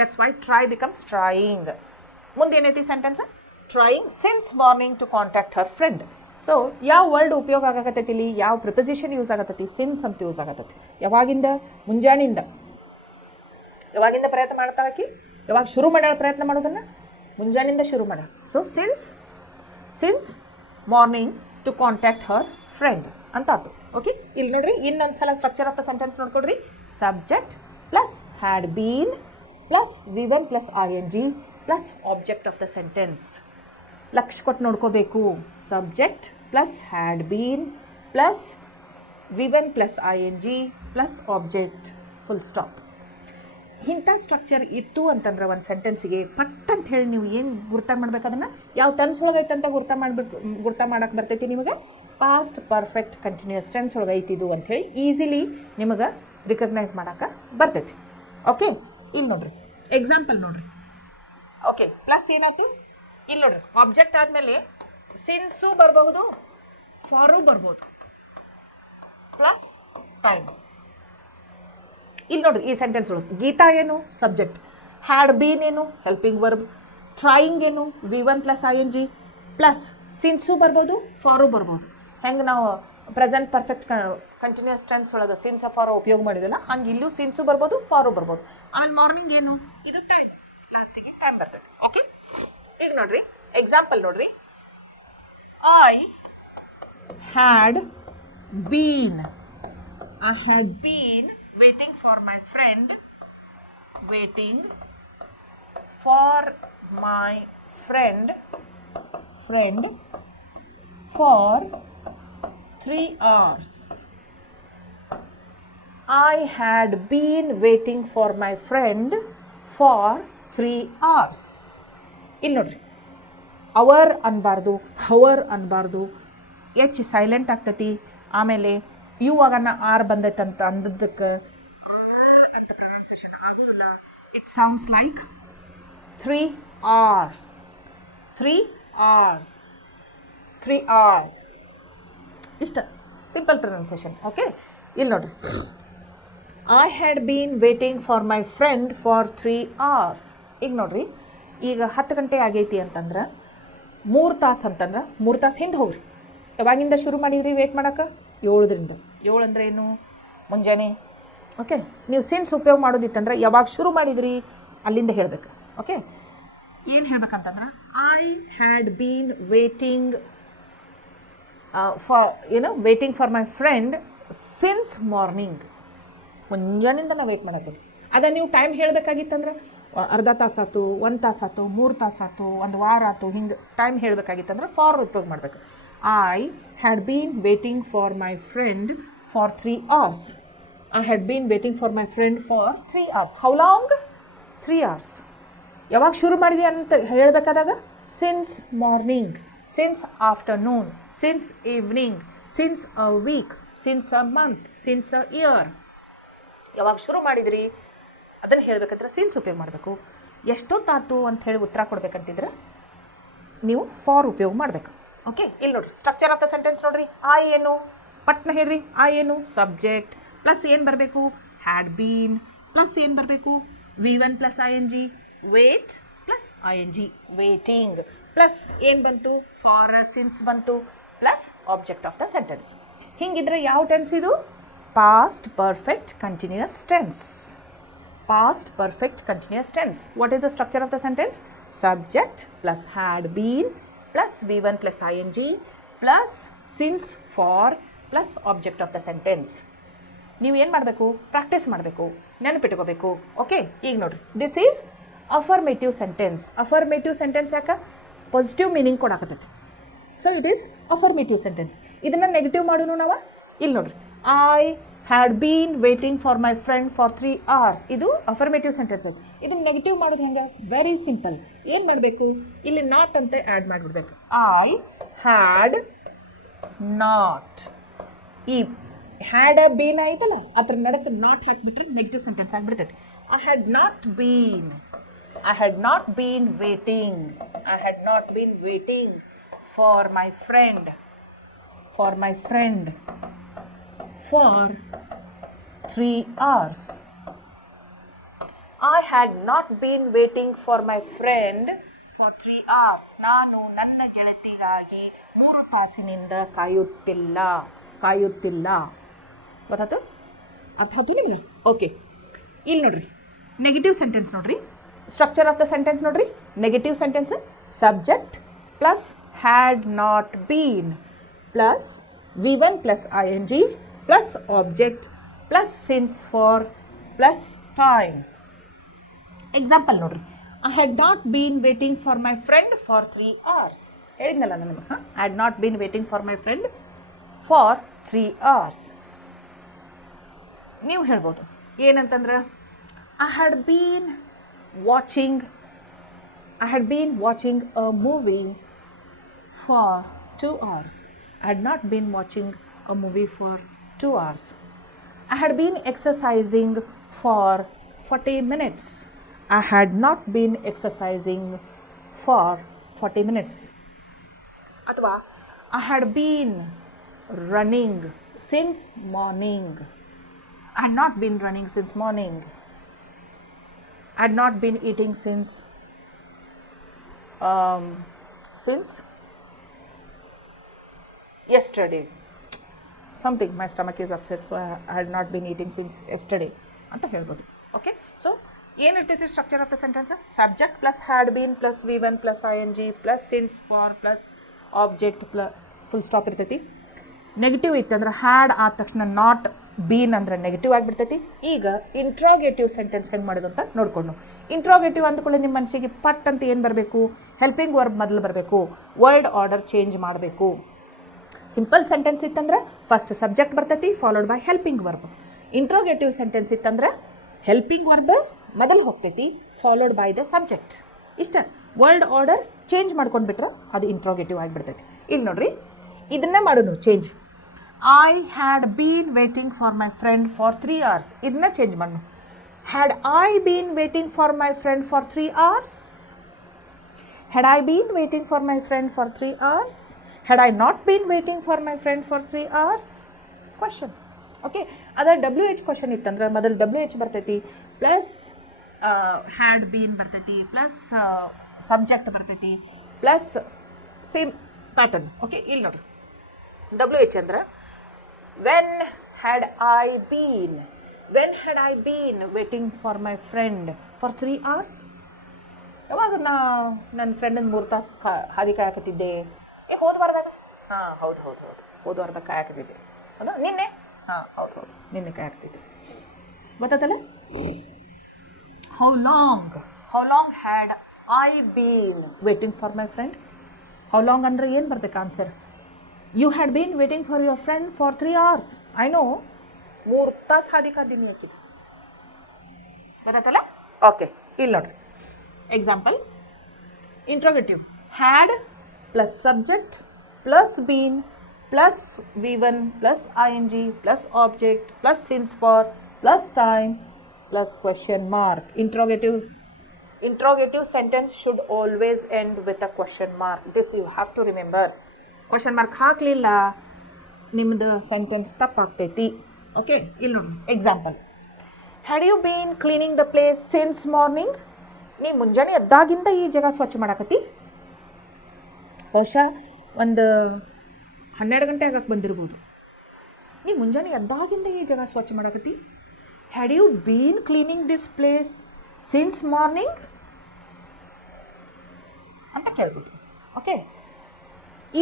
That's why try becomes trying. ಮುಂದೆ ಏನೈತಿ sentence? Trying since morning to contact her friend. So ಯಾವ ವರ್ಡ್ ಉಪಯೋಗ ಆಗಕತ್ತೈತಿ ಇಲ್ಲಿ? ಯಾವ ಪ್ರಿಪೊಸಿಷನ್ ಯೂಸ್ ಆಗತ್ತೈತಿ? ಸಿನ್ಸ್ ಅಂತ ಯೂಸ್ ಆಗತ್ತೈತಿ. ಯಾವಾಗಿಂದ? ಮುಂಜಾನಿಂದ. ಯಾವಾಗಿಂದ ಪ್ರಯತ್ನ ಮಾಡ್ತಾಳಕಿ? ಯಾವಾಗ ಶುರು ಮಾಡ್ಯಾಳ ಪ್ರಯತ್ನ ಮಾಡೋದನ್ನು? ಮುಂಜಾನಿಂದ ಶುರು ಮಾಡ್ಯಾಳ. So since morning to contact her friend ಅಂತ ಆಯ್ತು. ಓಕೆ, ಇಲ್ಲಿ ನೋಡ್ರಿ, ಇನ್ನೊಂದು ಸಲ ಸ್ಟ್ರಕ್ಚರ್ ಆಫ್ ದ ಸೆಂಟೆನ್ಸ್ ನೋಡ್ಕೊಡ್ರಿ. Subject plus had been plus V1 plus ING plus object of the sentence. ಲಕ್ಷ ಕೊಟ್ಟು ನೋಡ್ಕೋಬೇಕು. Subject plus had been plus V1 plus ING plus object, full stop. ಇಂಥ ಸ್ಟ್ರಕ್ಚರ್ ಇತ್ತು ಅಂತಂದ್ರೆ ಒಂದು ಸೆಂಟೆನ್ಸಿಗೆ ಪಟ್ ಅಂತ ಹೇಳಿ ನೀವು ಏನು ಗುರ್ತ ಮಾಡ್ಬೇಕು ಅದನ್ನು ಯಾವ ಟೆನ್ಸ್ ಒಳಗೈತೆ ಅಂತ ಗುರ್ತ ಮಾಡೋಕೆ ಬರ್ತೈತಿ ನಿಮಗೆ ಪಾಸ್ಟ್ ಪರ್ಫೆಕ್ಟ್ ಕಂಟಿನ್ಯೂಸ್ ಟೆನ್ಸ್ ಒಳಗೆ ಐತಿದು ಅಂಥೇಳಿ ಈಸಿಲಿ ನಿಮಗೆ ರಿಕಗ್ನೈಸ್ ಮಾಡೋಕೆ ಬರ್ತೈತಿ. ಓಕೆ, ಇಲ್ಲಿ ನೋಡ್ರಿ ಎಕ್ಸಾಂಪಲ್ ನೋಡ್ರಿ. ಓಕೆ, ಪ್ಲಸ್ ಏನಾಯ್ತು ಇಲ್ಲಿ ನೋಡ್ರಿ, ಆಬ್ಜೆಕ್ಟ್ ಆದಮೇಲೆ ಸಿನ್ಸು ಬರಬಹುದು, ಫಾರು ಬರ್ಬೋದು, ಪ್ಲಸ್ ಟೈಮ್. ಇಲ್ಲಿ ನೋಡ್ರಿ ಈ ಸೆಂಟೆನ್ಸ್ ಒಳಗೆ ಗೀತಾ ಏನು ಸಬ್ಜೆಕ್ಟ್, ಹ್ಯಾಡ್ ಬೀನ್ ಏನು ಹೆಲ್ಪಿಂಗ್ ವರ್ಬ್, ಟ್ರೈಯಿಂಗ್ ಏನು V1 + ing ಪ್ಲಸ್ ಸಿನ್ಸು ಬರ್ಬೋದು, ಫಾರು ಬರ್ಬೋದು. ಹೆಂಗೆ ನಾವು ಪ್ರೆಸೆಂಟ್ ಪರ್ಫೆಕ್ಟ್ ಕಂಟಿನ್ಯೂಸ್ ಟೆನ್ಸ್ ಒಳಗೆ ಸಿನ್ಸ್ ಫಾರೋ ಉಪಯೋಗ ಮಾಡಿದಲ್ಲ, ಹಂಗೆ ಇಲ್ಲೂ ಸಿನ್ಸು ಬರ್ಬೋದು, ಫಾರು ಬರ್ಬೋದು. ಆಮೇಲೆ ಮಾರ್ನಿಂಗ್ ಏನು ಇದು ಟೈಮ್, ಲಾಸ್ಟಿಗೆ ಟೈಮ್ ಬರ್ತದೆ. ಓಕೆ, ಈಗ ನೋಡ್ರಿ ಎಕ್ಸಾಂಪಲ್ ನೋಡ್ರಿ. I had been waiting for my friend for 3 hours. I had been waiting for my friend for 3 hours. ಇಲ್ಲಿ ನೋಡ್ರಿ, ಅವರ್ ಅನ್ಬಾರ್ದು, ಹವರ್ ಅನ್ಬಾರ್ದು, ಎಚ್ ಸೈಲೆಂಟ್ ಆಗ್ತೈತಿ. ಆಮೇಲೆ ಇವಾಗನ್ನ ಆರ್ ಬಂದೈತಂತ ಅಂದದ್ದಕ್ಕೆ ಅಂತ ಪ್ರೊನೌನ್ಸಿಯೇಷನ್ ಆಗೋದಿಲ್ಲ. It sounds like 3 hours. 3 hours. ಇಷ್ಟ ಸಿಂಪಲ್ ಪ್ರೊನೌನ್ಸಿಯೇಷನ್. ಓಕೆ, ಇಲ್ಲಿ ನೋಡ್ರಿ, I had been waiting for my friend for 3 hours. ಈಗ ನೋಡ್ರಿ, ಈಗ 10 ಗಂಟೆ ಆಗೈತಿ ಅಂತಂದ್ರೆ 3 ತಾಸು ಅಂತಂದ್ರೆ 3 ತಾಸು ಹಿಂದೆ ಹೋಗ್ರಿ. ಯಾವಾಗಿಂದ ಶುರು ಮಾಡಿದ್ರಿ ವೇಟ್ ಮಾಡೋಕೆ? 7ರಿಂದ. 7 ಅಂದರೆ ಏನು? ಮುಂಜಾನೆ. ಓಕೆ, ನೀವು ಸಿನ್ಸ್ ಉಪಯೋಗ ಮಾಡೋದಿತ್ತಂದ್ರೆ ಯಾವಾಗ ಶುರು ಮಾಡಿದ್ರಿ ಅಲ್ಲಿಂದ ಹೇಳಬೇಕು. ಓಕೆ, ಏನು ಹೇಳ್ಬೇಕಂತಂದ್ರೆ I had been waiting for my friend since morning. ಮುಂಜಾನಿಂದ ನಾವು ವೇಟ್ ಮಾಡತ್ತೀವಿ. ಅದ ನೀವು ಟೈಮ್ ಹೇಳಬೇಕಾಗಿತ್ತಂದ್ರೆ ಅರ್ಧ ತಾಸಾತು, 1 ತಾಸಾತು, 3 ತಾಸಾತು, 1 ವಾರ ಆಯ್ತು, ಹಿಂಗೆ ಟೈಮ್ ಹೇಳಬೇಕಾಗಿತ್ತಂದ್ರೆ ಫಾರ್ ಉಪಯೋಗ ಮಾಡಬೇಕು. I had been waiting for my friend for 3 hours. I had been waiting for my friend for 3 hours. How long? 3 hours. ಯಾವಾಗ ಶುರು ಮಾಡಿದೆ ಅಂತ ಹೇಳಬೇಕಾದಾಗ since morning, since afternoon, since evening, since a week, since a month, since a year. ಯಾವಾಗ ಶುರು ಮಾಡಿದ್ರಿ ಅದನ್ನು ಹೇಳಬೇಕಂದ್ರೆ ಸಿನ್ಸ್ ಉಪಯೋಗ ಮಾಡಬೇಕು. ಎಷ್ಟೊತ್ತಾತು ಅಂತ ಹೇಳಿ ಉತ್ತರ ಕೊಡ್ಬೇಕಂತಿದ್ರೆ ನೀವು ಫಾರ್ ಉಪಯೋಗ ಮಾಡಬೇಕು. ಓಕೆ, ಇಲ್ಲಿ ನೋಡಿರಿ ಸ್ಟ್ರಕ್ಚರ್ ಆಫ್ ದ ಸೆಂಟೆನ್ಸ್ ನೋಡಿರಿ. ಆ ಏನು ಪಟ್ನ ಹೇಳ್ರಿ. ಆ ಏನು ಸಬ್ಜೆಕ್ಟ್ ಪ್ಲಸ್ ಏನು ಬರಬೇಕು? ಹ್ಯಾಡ್ ಬೀನ್ ಪ್ಲಸ್ ಏನು ಬರಬೇಕು? V1 + ing, wait plus ing, waiting plus ಏನು ಬಂತು? ಫಾರ್ ಸಿನ್ಸ್ ಬಂತು plus object of the sentence. ಹಿಂಗಿದ್ರೆ ಯಾವ ಟೆನ್ಸ್ ಇದು? Past perfect continuous tense. Past perfect continuous tense. What is the structure of the sentence? Subject plus had been plus V1 plus ing plus since for plus object of the sentence. ನೀವು ಏನು ಮಾಡಬೇಕು? ಪ್ರಾಕ್ಟೀಸ್ ಮಾಡಬೇಕು, ನೆನಪಿಟ್ಕೋಬೇಕು. ಓಕೆ, ಈಗ ನೋಡಿರಿ, this is affirmative sentence. Affirmative sentence ಯಾಕೆ? ಪಾಸಿಟಿವ್ ಮೀನಿಂಗ್ ಕೊಡಾಕತ್ತೈತಿ. So it is affirmative sentence. ಇದನ್ನು ನೆಗೆಟಿವ್ ಮಾಡೋನು ನಾವು. ಇಲ್ಲಿ ನೋಡಿರಿ, I had been waiting for my friend for 3 hours. ಇದು ಅಫರ್ಮೇಟಿವ್ ಸೆಂಟೆನ್ಸ್ ಐತಿ. ಇದನ್ನು ನೆಗೆಟಿವ್ ಮಾಡೋದು ಹೆಂಗೆ? Very simple. ಏನು ಮಾಡಬೇಕು? ಇಲ್ಲಿ ನಾಟ್ ಅಂತ ಆ್ಯಡ್ ಮಾಡಿಬಿಡ್ಬೇಕು. I had not. ಈ ಹ್ಯಾಡ್ ಬೀನ್ ಆಯ್ತಲ್ಲ, ಅದ್ರ ನಡಕ್ಕೆ ನಾಟ್ ಹಾಕಿಬಿಟ್ರೆ ನೆಗೆಟಿವ್ ಸೆಂಟೆನ್ಸ್ ಆಗಿಬಿಡ್ತೈತಿ. I had not bean waiting. I had not bean waiting for my friend for 3 hours. I had not been waiting for my friend for 3 hours. ನಾನು ನನ್ನ ಗೆಳತಿಗಾಗಿ 3 ತಾಸಿನಿಂದ ಕಾಯುತ್ತಿಲ್ಲ. ಗೊತ್ತಾಯ್ತು? ಅರ್ಥ ಆಯ್ತು ನಿಮ್ಗೆ? ಓಕೆ, ಇಲ್ಲಿ ನೋಡ್ರಿ, ನೆಗೆಟಿವ್ ಸೆಂಟೆನ್ಸ್ ನೋಡ್ರಿ. ಸ್ಟ್ರಕ್ಚರ್ ಆಫ್ ದ ಸೆಂಟೆನ್ಸ್ ನೋಡ್ರಿ. Negative sentence subject plus had not bean plus V1 plus ing plus object plus since for plus time. Example ನೋಡ್ರಿ. I had not been waiting for my friend for 3 hours. ಹೇಳಿದ್ನಲ್ಲ ನಾನು ನಿಮಗೆ. I had not been waiting for my friend for 3 hours. ನೀವು ಹೇಳ್ಬೋದು ಏನಂತಂದ್ರೆ I had been watching a movie for 2 hours. I had not been watching a movie for 2 hours. I had been exercising for 40 minutes. I had not been exercising for 40 minutes. ಅಥವಾ I had been running since morning. I had not been running since morning. I had not been eating since yesterday. Something, my stomach is upset, so I had not been eating since yesterday ಅಂತ ಹೇಳ್ಬೋದು. ಓಕೆ, ಸೊ ಏನಿರ್ತೈತಿ structure of the sentence? Subject plus had been plus V1 plus ING plus since for plus object full stop ಇರ್ತೈತಿ. ನೆಗೆಟಿವ್ ಇತ್ತಂದ್ರೆ ಹ್ಯಾಡ್ ಆದ ತಕ್ಷಣ ನಾಟ್ ಬೀನ್ ಅಂದ್ರೆ ನೆಗೆಟಿವ್ ಆಗಿಬಿಡ್ತೈತಿ. ಈಗ ಇಂಟ್ರೋಗೇಟಿವ್ ಸೆಂಟೆನ್ಸ್ ಹೆಂಗೆ ಮಾಡೋದು ಅಂತ ನೋಡ್ಕೊಂಡು, ಇಂಟ್ರೋಗೇಟಿವ್ ಅಂದ್ಕೊಳ್ಳಿ ನಿಮ್ಮ ಮನಸ್ಸಿಗೆ ಪಟ್ ಅಂತ ಏನು ಬರಬೇಕು? ಹೆಲ್ಪಿಂಗ್ ವರ್ಬ್ ಮೊದಲು ಬರಬೇಕು, ವರ್ಡ್ ಆರ್ಡರ್ ಚೇಂಜ್ ಮಾಡಬೇಕು. ಸಿಂಪಲ್ ಸೆಂಟೆನ್ಸ್ ಇತ್ತಂದ್ರೆ ಫಸ್ಟ್ ಸಬ್ಜೆಕ್ಟ್ ಬರ್ತೈತಿ followed by helping verb. Interrogative sentence ಇತ್ತಂದ್ರೆ ಹೆಲ್ಪಿಂಗ್ ವರ್ಬ್ ಮೊದಲು ಹೋಗ್ತೈತಿ ಫಾಲೋಡ್ ಬೈ ದ ಸಬ್ಜೆಕ್ಟ್. ಇಷ್ಟ ವರ್ಡ್ ಆರ್ಡರ್ ಚೇಂಜ್ ಮಾಡ್ಕೊಂಡ್ಬಿಟ್ರೆ ಅದು ಇಂಟ್ರೋಗೇಟಿವ್ ಆಗಿಬಿಡ್ತೈತಿ. ಇಲ್ಲಿ ನೋಡ್ರಿ, ಇದನ್ನೇ ಮಾಡೋಣ change. I had been waiting for my friend for 3 hours. ಇದನ್ನ ಚೇಂಜ್ ಮಾಡೋಣ. Had I been waiting for my friend for 3 hours? Had I been waiting for my friend for 3 hours? Had I not been waiting for my friend for 3 hours? Question. Okay, ಅದರ WH ಕ್ವಶನ್ ಇತ್ತಂದ್ರೆ ಮೊದಲು WH ಬರ್ತೈತಿ ಪ್ಲಸ್ ಹ್ಯಾಡ್ ಬೀನ್ ಬರ್ತೈತಿ ಪ್ಲಸ್ ಸಬ್ಜೆಕ್ಟ್ ಬರ್ತೈತಿ ಪ್ಲಸ್ ಸೇಮ್ ಪ್ಯಾಟರ್ನ್. ಓಕೆ, ಇಲ್ಲಿ ನೋಡ್ರಿ, WH ಅಂದ್ರೆ when had I been waiting for my friend for 3 hours? ಯಾವಾಗ ನನ್ನ ಫ್ರೆಂಡನ್ನ 3 ತಾಸು ಹಾದಿ ಕಾಯಕತ್ತಿದ್ದೆ? ಹೋದ್ವಾರದಾಗ? ಹಾಂ, ಹೌದು ಹೋದ್ವಾರದಾಗ ಕಾಯಕತ್ತಿದ್ದೆ. ಹೌದಾ? ನಿನ್ನೆ? ಹಾಂ, ಹೌದು ನಿನ್ನೆ ಕಾಯಕತ್ತಿದ್ದೆ. ಗೊತ್ತಾತಲ್ಲ? How long had I been waiting for my friend? How long ಅಂದರೆ ಏನು ಬರ್ಬೇಕು answer? You had been waiting for your friend for 3 hours. I know, 3 ತಾಸು ಹಾದಿ ಕಾದಿನಿ ಹಾಕಿದ್ದು. ಗೊತ್ತಾತಲ್ಲ? ಓಕೆ, ಇಲ್ಲಿ ನೋಡ್ರಿ example. Interrogative had plus subject plus been plus V1 plus ING plus object plus since for plus time plus question mark. Interrogative sentence should always end with a question mark. This you have to remember. Question mark ಹಾಕಲಿಲ್ಲ ನಿಮ್ಮದು ಸೆಂಟೆನ್ಸ್ ತಪ್ಪಾಗ್ತೈತಿ. ಓಕೆ, ಇಲ್ಲಿ ನೋಡಿ example. Had you been cleaning the place since morning? ನೀ ಮುಂಜಾನೆ ಎದ್ದಾಗಿಂದ ಈ ಜಾಗ ಸ್ವಚ್ಛ ಮಾಡಾಕತ್ತಿ. ಬಹುಶಃ ಒಂದು 12 ಗಂಟೆ ಆಗಕ್ಕೆ ಬಂದಿರ್ಬೋದು. ನೀ ಮುಂಜಾನೆ ಎದ್ದಾಗಿಂದ ಈ ಜಾಗ ಸ್ವಚ್ಛ ಮಾಡಾಕತ್ತಿ. Had you been cleaning this place since morning ಅಂತ ಕೇಳ್ಬೋದು. ಓಕೆ,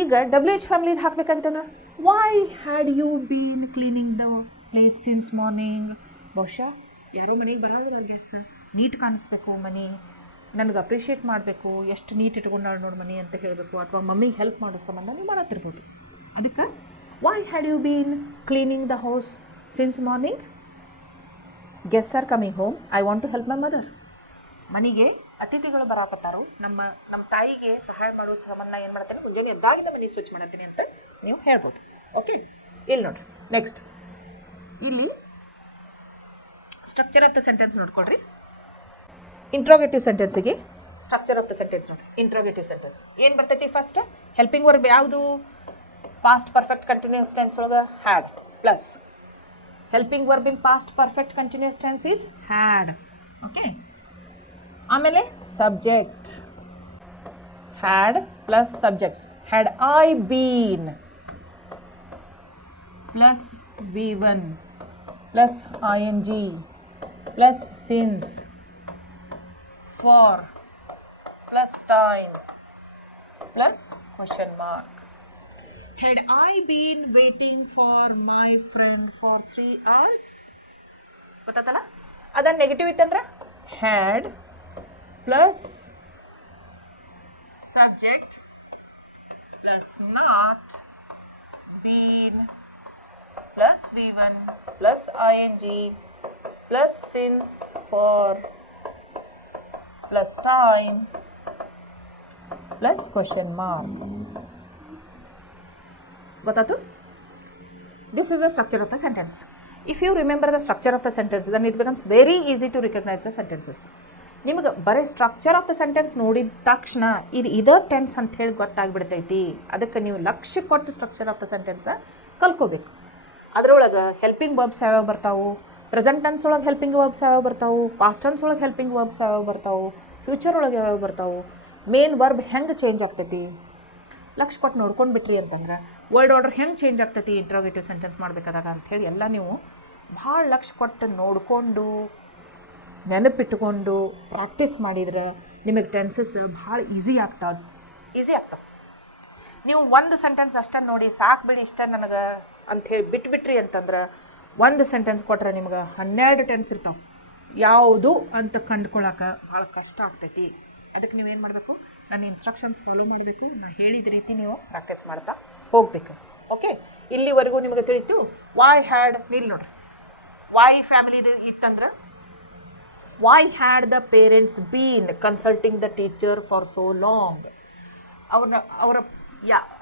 ಈಗ WH ಫ್ಯಾಮಿಲಿದು ಹಾಕಬೇಕಾಗಿತ್ತಂದ್ರೆ why had you been cleaning the place since morning? ಬಹುಶಃ ಯಾರೋ ಮನೆಗೆ ಬರೋದ್ರ ಗೆಸ್ ನೀಟ್ ಕಾಣಿಸ್ಬೇಕು, ಮನೆ ನನಗೆ ಅಪ್ರಿಷಿಯೇಟ್ ಮಾಡಬೇಕು, ಎಷ್ಟು ನೀಟ್ ಇಟ್ಕೊಂಡಾಳು ನೋಡಿ ಮನೆ ಅಂತ ಹೇಳಬೇಕು, ಅಥವಾ ಮಮ್ಮಿಗೆ ಹೆಲ್ಪ್ ಮಾಡೋ ಸಂಬಂಧ ನೀವು ಮಾಡತ್ತಿರ್ಬೋದು. ಅದಕ್ಕೆ why had you been cleaning the house since morning? Guests are coming home, I want to help my mother. ಮನೆಗೆ ಅತಿಥಿಗಳು ಬರಾಕತ್ತಾರು, ನಮ್ಮ ತಾಯಿಗೆ ಸಹಾಯ ಮಾಡೋ ಸಂಬಂಧ ಏನು ಮಾಡ್ತೇನೆ, ಮುಂಜಾನೆ ಎದ್ದಾಗಿಂದ ಮನೆ ಸ್ವಚ್ಛ ಮಾಡತ್ತೀನಿ ಅಂತ ನೀವು ಹೇಳ್ಬೋದು. ಓಕೆ, ಇಲ್ಲಿ ನೋಡ್ರಿ ನೆಕ್ಸ್ಟ್. ಇಲ್ಲಿ ಸ್ಟ್ರಕ್ಚರ್ ಆಫ್ ದ ಸೆಂಟೆನ್ಸ್ ನೋಡ್ಕೊಳ್ರಿ. ಇಂಟ್ರೋಗೇಟಿವ್ ಸೆಂಟೆನ್ಸಿಗೆ ಸ್ಟ್ರಕ್ಚರ್ ಆಫ್ ದ ಸೆಂಟೆನ್ಸ್ ನೋಡಿ. ಇಂಟ್ರೋಗೇಟಿವ್ ಸೆಂಟೆನ್ಸ್ ಏನು ಬರ್ತೈತಿ? ಫಸ್ಟ್ ಹೆಲ್ಪಿಂಗ್ ವರ್ಬ್ ಯಾವುದು? ಪಾಸ್ಟ್ ಪರ್ಫೆಕ್ಟ್ ಕಂಟಿನ್ಯೂಸ್ ಟೆನ್ಸ್ ಒಳಗೆ had plus helping verb in past perfect continuous tense is had. Okay, ಆಮೇಲೆ subject had plus subjects. Had I been plus V1 plus ING plus since for plus time plus question mark. Had I been waiting for my friend for 3 hours? ಗೊತ್ತಾತಲ್ಲ? ಅದನ್ನು ನೆಗೆಟಿವ್ ಇತ್ತಂದ್ರೆ had plus subject plus not been plus V1 plus ING plus since for plus time plus question mark. ಗೊತ್ತಾಯ್ತು? This is the structure of the sentence. If you remember the structure of the sentence, then it becomes very easy to recognize the sentences. ನಿಮಗೆ ಬರೀ ಸ್ಟ್ರಕ್ಚರ್ ಆಫ್ ದ ಸೆಂಟೆನ್ಸ್ ನೋಡಿದ ತಕ್ಷಣ ಇದು ಟೆನ್ಸ್ ಅಂತ ಹೇಳಿ ಗೊತ್ತಾಗ್ಬಿಡ್ತೈತಿ. ಅದಕ್ಕೆ ನೀವು ಲಕ್ಷ್ಯ ಕೊಟ್ಟು ಸ್ಟ್ರಕ್ಚರ್ ಆಫ್ ದ ಸೆಂಟೆನ್ಸ್ ಕಲ್ಕೋಬೇಕು. ಅದರೊಳಗೆ ಹೆಲ್ಪಿಂಗ್ ವರ್ಬ್ಸ್ ಯಾವ್ಯಾವ ಬರ್ತಾವು, ಪ್ರೆಸೆಂಟ್ ಟೆನ್ಸ್ ಒಳಗೆ ಹೆಲ್ಪಿಂಗ್ ವರ್ಬ್ಸ್ ಯಾವ್ಯಾವ ಬರ್ತಾವು, ಪಾಸ್ಟ್ ಟೆನ್ಸ್ ಒಳಗೆ ಹೆಲ್ಪಿಂಗ್ ವರ್ಬ್ಸ್ ಯಾವ್ಯಾವ ಬರ್ತಾವು, ಫ್ಯೂಚರ್ ಒಳಗೆ ಯಾವ್ಯಾವ ಬರ್ತಾವು, ಮೇನ್ ವರ್ಬ್ ಹೆಂಗೆ ಚೇಂಜ್ ಆಗ್ತೈತಿ, ಲಕ್ಷ ಕೊಟ್ಟು ನೋಡ್ಕೊಂಡು ಬಿಟ್ರಿ ಅಂತಂದ್ರೆ ವರ್ಡ್ ಆರ್ಡರ್ ಹೆಂಗೆ ಚೇಂಜ್ ಆಗ್ತೈತಿ ಇಂಟ್ರೋಗೇಟಿವ್ ಸೆಂಟೆನ್ಸ್ ಮಾಡಬೇಕಾದಾಗ ಅಂಥೇಳಿ ಎಲ್ಲ ನೀವು ಭಾಳ ಲಕ್ಷ ಕೊಟ್ಟು ನೋಡಿಕೊಂಡು ನೆನಪಿಟ್ಕೊಂಡು ಪ್ರಾಕ್ಟೀಸ್ ಮಾಡಿದ್ರೆ ನಿಮಗೆ ಟೆನ್ಸಸ್ ಭಾಳ ಈಸಿ ಆಗ್ತಾವೆ. ನೀವು ಒಂದು ಸೆಂಟೆನ್ಸ್ ಅಷ್ಟೇ ನೋಡಿ ಸಾಕು ಬಿಡಿ ಇಷ್ಟ ನನಗೆ ಅಂಥೇಳಿ ಬಿಟ್ಬಿಟ್ರಿ ಅಂತಂದ್ರೆ ಒಂದು ಸೆಂಟೆನ್ಸ್ ಕೊಟ್ರೆ ನಿಮ್ಗೆ 12 ಟೆನ್ಸ್ ಇರ್ತಾವೆ. ಯಾವುದು ಅಂತ ಕಂಡುಕೊಳ್ಳೋಕೆ ಭಾಳ ಕಷ್ಟ ಆಗ್ತೈತಿ. ಅದಕ್ಕೆ ನೀವೇನು ಮಾಡಬೇಕು, ನನ್ನ ಇನ್ಸ್ಟ್ರಕ್ಷನ್ಸ್ ಫಾಲೋ ಮಾಡಬೇಕು, ನಾನು ಹೇಳಿದ ರೀತಿ ನೀವು ಪ್ರಾಕ್ಟೀಸ್ ಮಾಡ್ತಾ ಹೋಗಬೇಕು. ಓಕೆ, ಇಲ್ಲಿವರೆಗೂ ನಿಮಗೆ ತಿಳಿತು. ವೈ ಹ್ಯಾಡ್ ಇಲ್ಲಿ ನೋಡ್ರಿ, ವೈ ಫ್ಯಾಮಿಲಿ ಇತ್ತಂದ್ರೆ why had the parents been consulting the teacher for so long.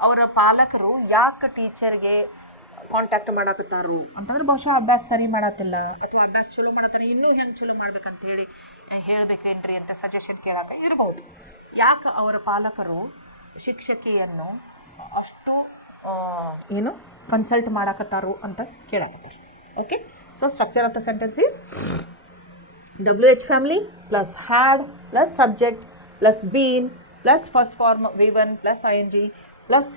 ಅವರ ಪಾಲಕರು ಯಾಕೆ ಟೀಚರ್ಗೆ ಕಾಂಟ್ಯಾಕ್ಟ್ ಮಾಡಕತ್ತಾರು ಅಂತಂದ್ರೆ ಬಹುಶಃ ಅಭ್ಯಾಸ ಸರಿ ಮಾಡತ್ತಿಲ್ಲ ಅಥವಾ ಅಭ್ಯಾಸ ಚಲೋ ಮಾಡತ್ತಾನೆ, ಇನ್ನೂ ಹೆಂಗೆ ಚಲೋ ಮಾಡ್ಬೇಕಂತ ಹೇಳಿ ಹೇಳಬೇಕೇನ್ರಿ ಅಂತ ಸಜೆಷನ್ ಕೇಳಕ್ಕೆ ಇರ್ಬೋದು. ಯಾಕೆ ಅವರ ಪಾಲಕರು ಶಿಕ್ಷಕಿಯನ್ನು ಅಷ್ಟು ಕನ್ಸಲ್ಟ್ ಮಾಡಕತ್ತಾರು ಅಂತ ಕೇಳಕತ್ತಾರೆ. Okay, so structure of the sentence is WH family plus had plus subject plus been plus first form V1 plus ing plus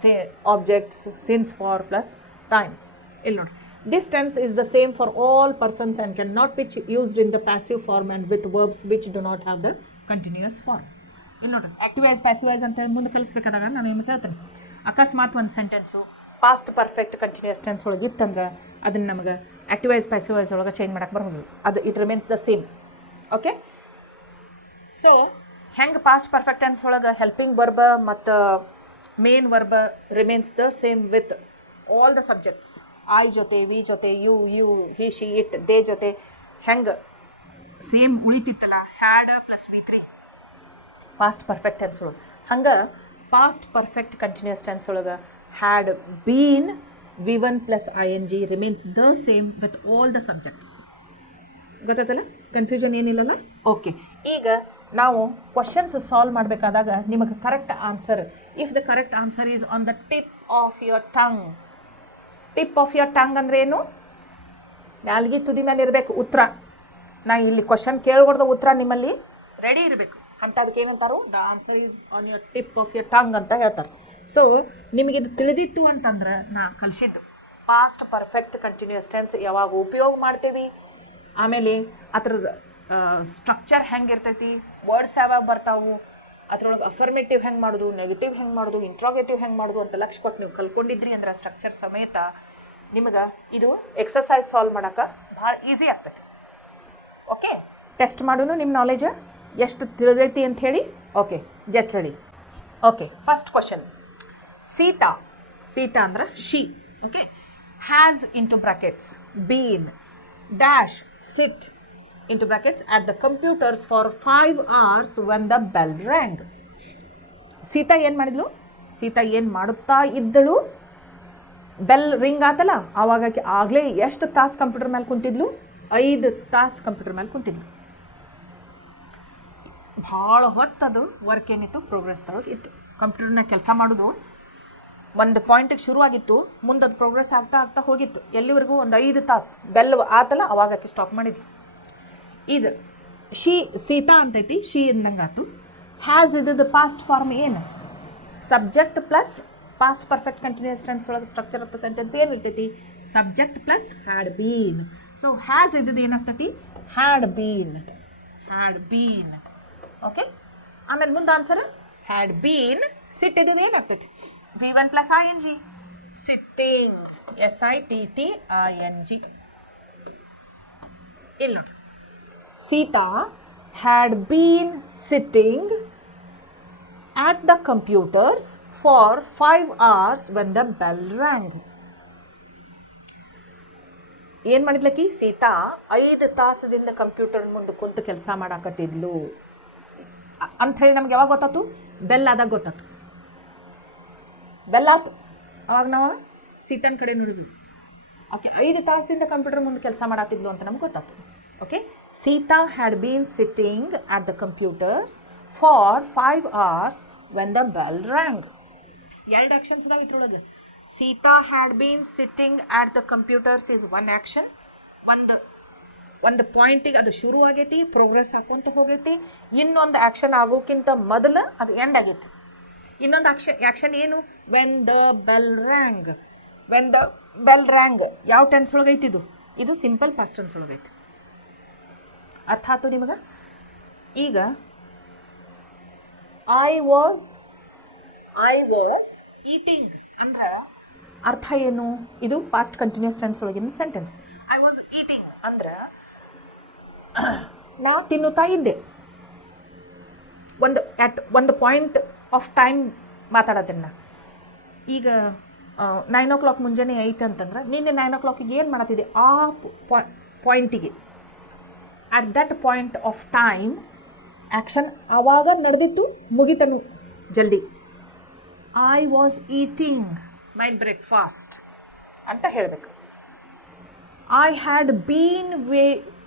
say objects since for plus time. This tense is the same for all persons and cannot be used in the passive form and with verbs which do not have the continuous form. Active wise passive wise ಅಂತ ಮುಂದೆ ಕಲಿಸ್ಬೇಕಾದಾಗ ನಾನು ನಿಮಗೆ ಹೇಳ್ತೇನೆ. ಅಕಸ್ಮಾತ್ ಒಂದು sentence past perfect continuous tense ಒಳಗೆ ಇತ್ತಂದ್ರೆ ಅದನ್ನು ನಮಗೆ ಆಕ್ಟಿವ್ ವೈಸ್ ಪ್ಯಾಸಿವ್ ವೈಸ್ ಒಳಗೆ ಚೇಂಜ್ ಮಾಡಕ್ಕೆ ಬರೋದು. ಅದು it remains the same. Okay, so ಹೆಂಗೆ ಪಾಸ್ಟ್ ಪರ್ಫೆಕ್ಟ್ ಟೆನ್ಸ್ ಒಳಗೆ ಹೆಲ್ಪಿಂಗ್ ವರ್ಬ ಮತ್ತು main verb remains the same with all the subjects, I ಜೊತೆ, ವಿ ಜೊತೆ, you he she it they ಜೊತೆ ಹೆಂಗೆ ಸೇಮ್ ಉಳಿತಿತ್ತಲ್ಲ had plus V3 past perfect tense ಒಳಗೆ, ಹಂಗೆ ಪಾಸ್ಟ್ ಪರ್ಫೆಕ್ಟ್ ಕಂಟಿನ್ಯೂಸ್ ಟೆನ್ಸ್ ಒಳಗೆ had been V1 plus ing remains the same with all the subjects. ಗೊತ್ತಾಯ್ತಲ್ಲ, ಕನ್ಫ್ಯೂಷನ್ ಏನಿಲ್ಲಲ್ಲ. ಓಕೆ, ಈಗ ನಾವು ಕ್ವಶನ್ಸ್ ಸಾಲ್ವ್ ಮಾಡಬೇಕಾದಾಗ ನಿಮಗೆ correct answer, if the correct answer is on the tip of your tongue. Tip of your tongue ಅಂದ್ರೆ ಏನು? ನಾಲ್ಗೆ ತುದಿ ಮೇಲೆ ಇರಬೇಕು ಉತ್ತರ. ನಾ ಇಲ್ಲಿ ಕ್ವಶನ್ ಕೇಳ್ಕೊಡ್ದ ಉತ್ತರ ನಿಮ್ಮಲ್ಲಿ ರೆಡಿ ಇರಬೇಕು ಅಂತ. ಅದಕ್ಕೆ ಏನಂತಾರೋ the answer is on your tip of your tongue ಅಂತ ಹೇಳ್ತಾರೆ. ಸೊ ನಿಮಗಿದು ತಿಳಿದಿತ್ತು ಅಂತಂದ್ರೆ ನಾ ಕಲಿಸಿದ್ದು ಪಾಸ್ಟ್ ಪರ್ಫೆಕ್ಟ್ ಕಂಟಿನ್ಯೂಸ್ ಟೆನ್ಸ್ ಯಾವಾಗ ಉಪಯೋಗ ಮಾಡ್ತೇವೆ, ಆಮೇಲೆ ಅದ್ರದ್ದು ಸ್ಟ್ರಕ್ಚರ್ ಹೆಂಗೆ ಇರ್ತೈತಿ, ವರ್ಡ್ಸ್ ಯಾವಾಗ ಬರ್ತಾವು, ಅದ್ರೊಳಗೆ ಅಫರ್ಮೇಟಿವ್ ಹೆಂಗೆ ಮಾಡೋದು, ನೆಗೆಟಿವ್ ಹೆಂಗೆ ಮಾಡೋದು, ಇಂಟ್ರೋಗೇಟಿವ್ ಹೆಂಗೆ ಮಾಡೋದು ಅಂತ ಲಕ್ಷ ಕೊಟ್ಟು ನೀವು ಕಲ್ಕೊಂಡಿದ್ರಿ ಅಂದ್ರೆ ಸ್ಟ್ರಕ್ಚರ್ ಸಮೇತ ನಿಮಗೆ ಇದು ಎಕ್ಸಸೈಸ್ ಸಾಲ್ವ್ ಮಾಡೋಕೆ ಭಾಳ ಈಸಿ ಆಗ್ತೈತಿ. ಓಕೆ, ಟೆಸ್ಟ್ ಮಾಡೋನು ನಿಮ್ಮ ನಾಲೆಜ್ ಎಷ್ಟು ತಿಳಿದೈತಿ ಅಂತ ಹೇಳಿ. Okay, get ready. Okay, first question. Sita ಅಂದ್ರೆ she. Okay, has into brackets been dash sit into brackets at the computers for 5 hours when the bell rang. Sita ಏನು ಮಾಡಿದ್ಲು? ಸೀತಾ ಏನು ಮಾಡುತ್ತಾ ಇದ್ದಳು? ಬೆಲ್ ರಿಂಗ್ ಆತಲ್ಲ ಆವಾಗ ಆಗಲೇ ಎಷ್ಟು ತಾಸು ಕಂಪ್ಯೂಟರ್ ಮೇಲೆ ಕುಂತಿದ್ಲು? 5 ತಾಸು ಕಂಪ್ಯೂಟರ್ ಮೇಲೆ ಕುಂತಿದ್ಲು. ಭಾಳ ಹೊತ್ತದು ವರ್ಕ್ ಏನಿತ್ತು, ಪ್ರೋಗ್ರೆಸ್ ತಗೊಳಗೆ ಇತ್ತು. ಕಂಪ್ಯೂಟರ್ನಾಗ ಕೆಲಸ ಮಾಡೋದು ಒಂದು ಪಾಯಿಂಟಿಗೆ ಶುರುವಾಗಿತ್ತು, ಮುಂದೆ ಅದು ಪ್ರೋಗ್ರೆಸ್ ಆಗ್ತಾ ಹೋಗಿತ್ತು. ಎಲ್ಲಿವರೆಗೂ ಒಂದು 5 ತಾಸು ಬೆಲ್ ಆತಲ್ಲ ಅವಾಗ ಆಕೆ ಸ್ಟಾಪ್ ಮಾಡಿದ್ವಿ. ಇದು ಸೀತಾ ಅಂತೈತಿ, ಶಿ ಇದ್ದಂಗೆ ಆತು. ಹ್ಯಾಸ್ ಇದ್ದದ್ದು ಪಾಸ್ಟ್ ಫಾರ್ಮ್ ಏನು? Subject plus past perfect continuous tense ಒಳಗೆ ಸ್ಟ್ರಕ್ಚರ್ ಆಫ್ ದ ಸೆಂಟೆನ್ಸ್ ಏನು ಇರ್ತೈತಿ? Subject plus had been. So has ಇದ್ದದ್ದು ಏನಾಗ್ತೈತಿ? Had been. ಓಕೆ, ಆಮೇಲೆ ಮುಂದೆ ಆನ್ಸರ್ ಹ್ಯಾಡ್ ಬೀನ್. ಸಿಟ್ ಇದ್ದಿದ್ದು ಏನಾಗ್ತೈತಿ? V1 plus ing, sitting, SITTING. ಇಲ್ಲ ನೋಡಿ, Sita had been sitting at the computers for 5 hours when the bell rang. ಏನು ಮಾಡಿದ್ಲಕ್ಕಿ ಸೀತಾ 5 ತಾಸದಿಂದ ಕಂಪ್ಯೂಟರ್ ಮುಂದೆ ಕುಂತು ಕೆಲಸ ಮಾಡಾಕತ್ತಿದ್ಲು ಅಂಥೇಳಿ ನಮ್ಗೆ ಯಾವಾಗ ಗೊತ್ತಾಯ್ತು? ಬೆಲ್ ಆದಾಗ ಗೊತ್ತಾಯ್ತು. ಬೆಲ್ ಆಯ್ತು ಅವಾಗ ನಾವು ಸೀತನ ಕಡೆ ನೋಡಿದ್ವಿ. ಓಕೆ, 5 ತಾಸದಿಂದ ಕಂಪ್ಯೂಟರ್ ಮುಂದೆ ಕೆಲಸ ಮಾಡಾತಿದ್ಲು ಅಂತ ನಮ್ಗೆ ಗೊತ್ತಾಯ್ತು. Okay, Sita had been sitting at the computers for 5 hours when the bell rang. 2 actions ಅದಾವೆ ಇದ್ರೊಳಗೆ. Sita had been sitting at the computers is 1 action. ಒಂದು ಪಾಯಿಂಟಿಗೆ ಅದು ಶುರು ಆಗೈತಿ, ಪ್ರೋಗ್ರೆಸ್ ಹಾಕೊಂತ ಹೋಗೈತಿ. ಇನ್ನೊಂದು ಆ್ಯಕ್ಷನ್ ಆಗೋಕ್ಕಿಂತ ಮೊದಲು ಅದು ಎಂಡ್ ಆಗೈತಿ. ಇನ್ನೊಂದು ಆ್ಯಕ್ಷನ್ ಏನು? When the bell ರ್ಯಾಂಗ್. When the bell ರ್ಯಾಂಗ್ ಯಾವ ಟೆನ್ಸ್ ಒಳಗೈತಿ? ಇದು ಸಿಂಪಲ್ ಪಾಸ್ಟ್ ಟೆನ್ಸ್ ಒಳಗೈತಿ. ಅರ್ಥ ಆಯ್ತು ನಿಮಗೆ? ಈಗ ಐ ವಾಸ್ ಈಟಿಂಗ್ ಅಂದ್ರೆ ಅರ್ಥ ಏನು? ಇದು ಪಾಸ್ಟ್ ಕಂಟಿನ್ಯೂಸ್ ಟೆನ್ಸ್ ಒಳಗಿನ ಸೆಂಟೆನ್ಸ್. ಐ ವಾಸ್ ಈಟಿಂಗ್ ಅಂದ್ರೆ ನಾ ತಿನ್ನುತ್ತಾ ಇದ್ದೆ. ಒಂದು ಪಾಯಿಂಟ್ ಆಫ್ ಟೈಮ್ ಮಾತಾಡತ್ತೇನೆ ನಾ. ಈಗ 9 o'clock ಮುಂಜಾನೆ ಐತೆ ಅಂತಂದ್ರೆ ನಿನ್ನೆ 9 o'clock ಏನು ಮಾಡತ್ತಿದ್ದೆ? ಆ ಪಾಯಿಂಟಿಗೆ, at that point of time action ಆವಾಗ ನಡೆದಿತ್ತು, ಮುಗಿತನು ಜಲ್ದಿ. I was eating my breakfast ಅಂತ ಹೇಳಬೇಕು. ಐ ಹ್ಯಾಡ್ ಬೀನ್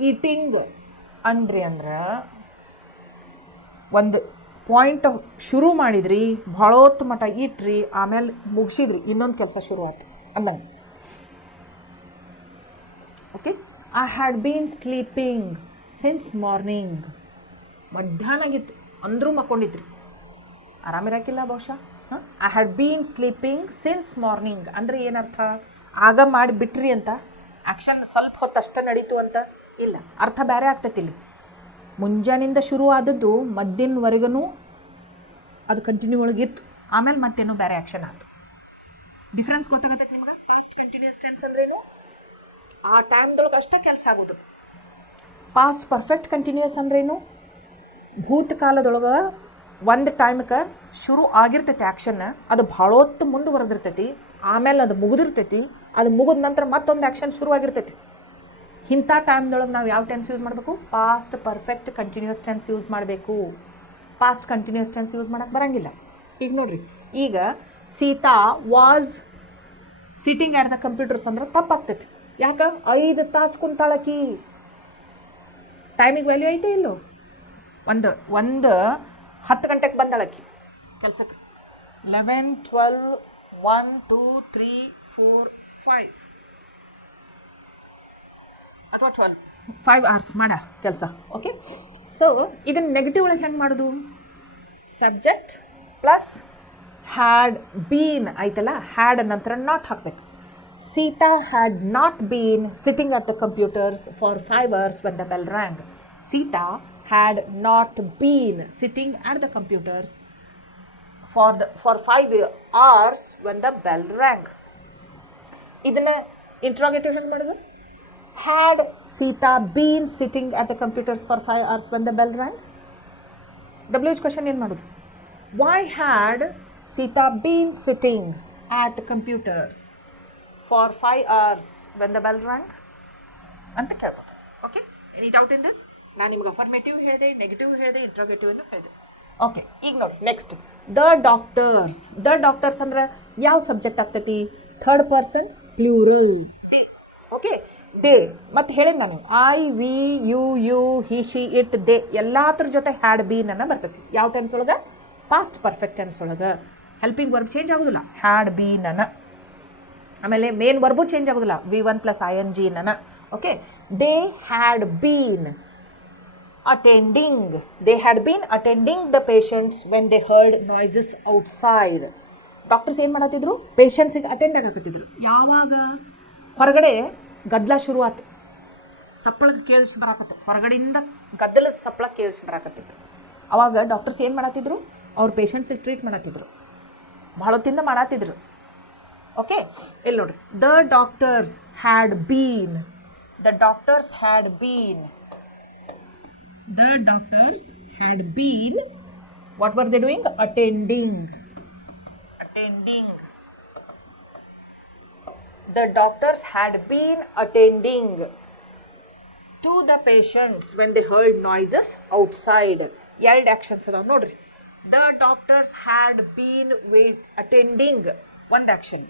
ಈಟಿಂಗ್ ಅಂದ್ರೆ ಒಂದು ಪಾಯಿಂಟ್ ಶುರು ಮಾಡಿದ್ರಿ, ಭಾಳ ಹೊತ್ತು ಮಟ್ಟ ಇಟ್ರಿ, ಆಮೇಲೆ ಮುಗಿಸಿದ್ರಿ, ಇನ್ನೊಂದು ಕೆಲಸ ಶುರು ಆಯ್ತು ಅಂದಂಗೆ. Okay, I had bean sleeping since morning. ಮಧ್ಯಾಹ್ನ ಆಗಿತ್ತು ಅಂದರೂ ಮಕ್ಕೊಂಡಿದ್ರಿ, ಆರಾಮಿರಾಕಿಲ್ಲ ಬಹುಶಃ. I had bean sleeping since morning ಅಂದರೆ ಏನರ್ಥ? ಆಗ ಮಾಡಿಬಿಟ್ರಿ ಅಂತ, ಆ್ಯಕ್ಷನ್ ಸ್ವಲ್ಪ ಹೊತ್ತು ಅಷ್ಟೇ ನಡೀತು ಅಂತ ಇಲ್ಲ, ಅರ್ಥ ಬೇರೆ ಆಗ್ತೈತಿ ಇಲ್ಲಿ. ಮುಂಜಾನಿಂದ ಶುರು ಆದದ್ದು ಮಧ್ಯಾಹ್ನವರೆಗೂ ಅದು ಕಂಟಿನ್ಯೂ ಒಳಗಿತ್ತು, ಆಮೇಲೆ ಮತ್ತೇನೋ ಬೇರೆ ಆ್ಯಕ್ಷನ್ ಆಯ್ತು. ಡಿಫ್ರೆನ್ಸ್ ಗೊತ್ತಾಗತ್ತೈತೆ ನಿಮ್ಗೆ? ಪಾಸ್ಟ್ ಕಂಟಿನ್ಯೂಸ್ ಟೆನ್ಸ್ ಅಂದ್ರೇನು? ಆ ಟೈಮ್ದೊಳಗೆ ಅಷ್ಟೇ ಕೆಲಸ ಆಗೋದು. ಪಾಸ್ಟ್ ಪರ್ಫೆಕ್ಟ್ ಕಂಟಿನ್ಯೂಸ್ ಅಂದ್ರೇನು? ಭೂತಕಾಲದೊಳಗೆ ಒಂದು ಟೈಮ್ಗೆ ಶುರು ಆಗಿರ್ತೈತಿ ಆ್ಯಕ್ಷನ್, ಅದು ಭಾಳ ಹೊತ್ತು ಮುಂದುವರೆದಿರ್ತೈತಿ, ಆಮೇಲೆ ಅದು ಮುಗಿದಿರ್ತೈತಿ, ಅದು ಮುಗಿದ ನಂತರ ಮತ್ತೊಂದು ಆ್ಯಕ್ಷನ್ ಶುರು ಆಗಿರ್ತೈತಿ. ಇಂಥ ಟೈಮ್ದೊಳಗೆ ನಾವು ಯಾವ ಟೆನ್ಸ್ ಯೂಸ್ ಮಾಡಬೇಕು? Past perfect continuous tense use ಮಾಡಬೇಕು. ಪಾಸ್ಟ್ ಕಂಟಿನ್ಯೂಸ್ ಟೆನ್ಸ್ ಯೂಸ್ ಮಾಡೋಕ್ಕೆ ಬರೋಂಗಿಲ್ಲ. ಈಗ ನೋಡಿರಿ, ಈಗ Sita was sitting at the computers ಅಂದ್ರೆ ತಪ್ಪಾಗ್ತೈತಿ. ಯಾಕೆ? 5 ತಾಸು ಕುಂತಾಳಕಿ. ಟೈಮಿಗೆ ವ್ಯಾಲ್ಯೂ ಐತೆ ಇಲ್ಲೋ? ಒಂದು 10 ಗಂಟೆಗೆ ಬಂದಾಳಕಿ ಕೆಲ್ಸಕ್ಕೆ. 11, 12, 1, 2, 3, 4, 5 ಅಥವಾ 12, 5 hours ಮಾಡ ಕೆಲಸ. ಓಕೆ, ಸೊ ಇದನ್ನು ನೆಗೆಟಿವ್ ಒಳಗೆ ಹೆಂಗೆ ಮಾಡೋದು? ಸಬ್ಜೆಕ್ಟ್ ಪ್ಲಸ್ ಹ್ಯಾಡ್ ಬೀನ್ ಐತಲ್ಲ, ಹ್ಯಾಡ್ ನಂತರ ನಾಟ್ ಹಾಕಬೇಕು. Sita had not bean sitting at the computers for 5 hours when the bell ರ್ಯಾಂಗ್. Sita had not been sitting at the computers for 5 hours when the bell rang. ಇದನ್ನ ಇಂಟ್ರೋಗೇಟಿವ್ ಹೆಂಗೆ ಮಾಡೋದು? had Sita been sitting at the computers for 5 hours when the bell rang? WH question ಏನು ಮಾಡೋದು? Why had Sita been sitting at computers for 5 hours when the bell rang? ಅಂತ ಕೇಳ್ಬೋದು. Okay, any doubt in this? ನಾನು ನಿಮ್ಗೆ ಅಫರ್ಮೇಟಿವ್ ಹೇಳಿದೆ, ನೆಗೆಟಿವ್ ಹೇಳಿದೆ, ಇಂಟ್ರೋಗೇಟಿವ್ನು ಹೇಳಿದೆ. ಓಕೆ, ಈಗ ನೋಡಿ ನೆಕ್ಸ್ಟ್ ದ ಡಾಕ್ಟರ್ಸ್ ಅಂದ್ರೆ ಯಾವ ಸಬ್ಜೆಕ್ಟ್ ಆಗ್ತೈತಿ? 3rd person plural they. Okay, they ಮತ್ತು ಹೇಳಿದ್ ನಾನು I, we, you, he, she, it, they ಎಲ್ಲಾದ್ರ ಜೊತೆ ಹ್ಯಾಡ್ ಬೀನ್ ಅನ್ನ ಬರ್ತೈತಿ. ಯಾವ ಟೆನ್ಸ್ ಒಳಗೆ? ಪಾಸ್ಟ್ ಪರ್ಫೆಕ್ಟ್ ಟೆನ್ಸ್ ಒಳಗೆ. ಹೆಲ್ಪಿಂಗ್ ವರ್ಬ್ ಚೇಂಜ್ ಆಗೋದಿಲ್ಲ, ಹ್ಯಾಡ್ ಬೀನ್ ಅನ್ನ. ಆಮೇಲೆ ಮೇನ್ ವರ್ಬು ಚೇಂಜ್ ಆಗೋದಿಲ್ಲ, V1 + ing ಅನ್ನ. Okay, they had been attending. They had been attending the patients when they heard noises outside. Doctors ಏನು ಮಾಡತ್ತಿದ್ರು? ಪೇಷಂಟ್ಸಿಗೆ ಅಟೆಂಡ್ ಆಗಕತ್ತಿದ್ರು. ಯಾವಾಗ? ಹೊರಗಡೆ ಗದ್ದಲ ಶುರು ಆಯ್ತು, ಸಪ್ಪಳಗೆ ಕೇಳಿಸಿ ಬರಾಕತ್ತು, ಹೊರಗಡೆಯಿಂದ ಗದ್ದಲದ ಸಪ್ಪಳ ಕೇಳಿಸಿ ಬರಾಕತ್ತಿತ್ತು. ಅವಾಗ ಡಾಕ್ಟರ್ಸ್ ಏನು ಮಾಡತ್ತಿದ್ರು? ಅವ್ರ ಪೇಷಂಟ್ಸಿಗೆ ಟ್ರೀಟ್ ಮಾಡತ್ತಿದ್ರು, ಭಾಳ ಹೊತ್ತಿಂದ ಮಾಡತ್ತಿದ್ರು. ಓಕೆ, ಇಲ್ಲಿ ನೋಡ್ರಿ, the doctors had been. The doctors had been. What were they doing? Attending. the doctors had been attending to the patients when they heard noises outside. ಎರಡು ಆ್ಯಕ್ಷನ್ಸ್ ಅದಾವೆ ನೋಡ್ರಿ. The doctors had been attending ಒಂದು ಆ್ಯಕ್ಷನ್,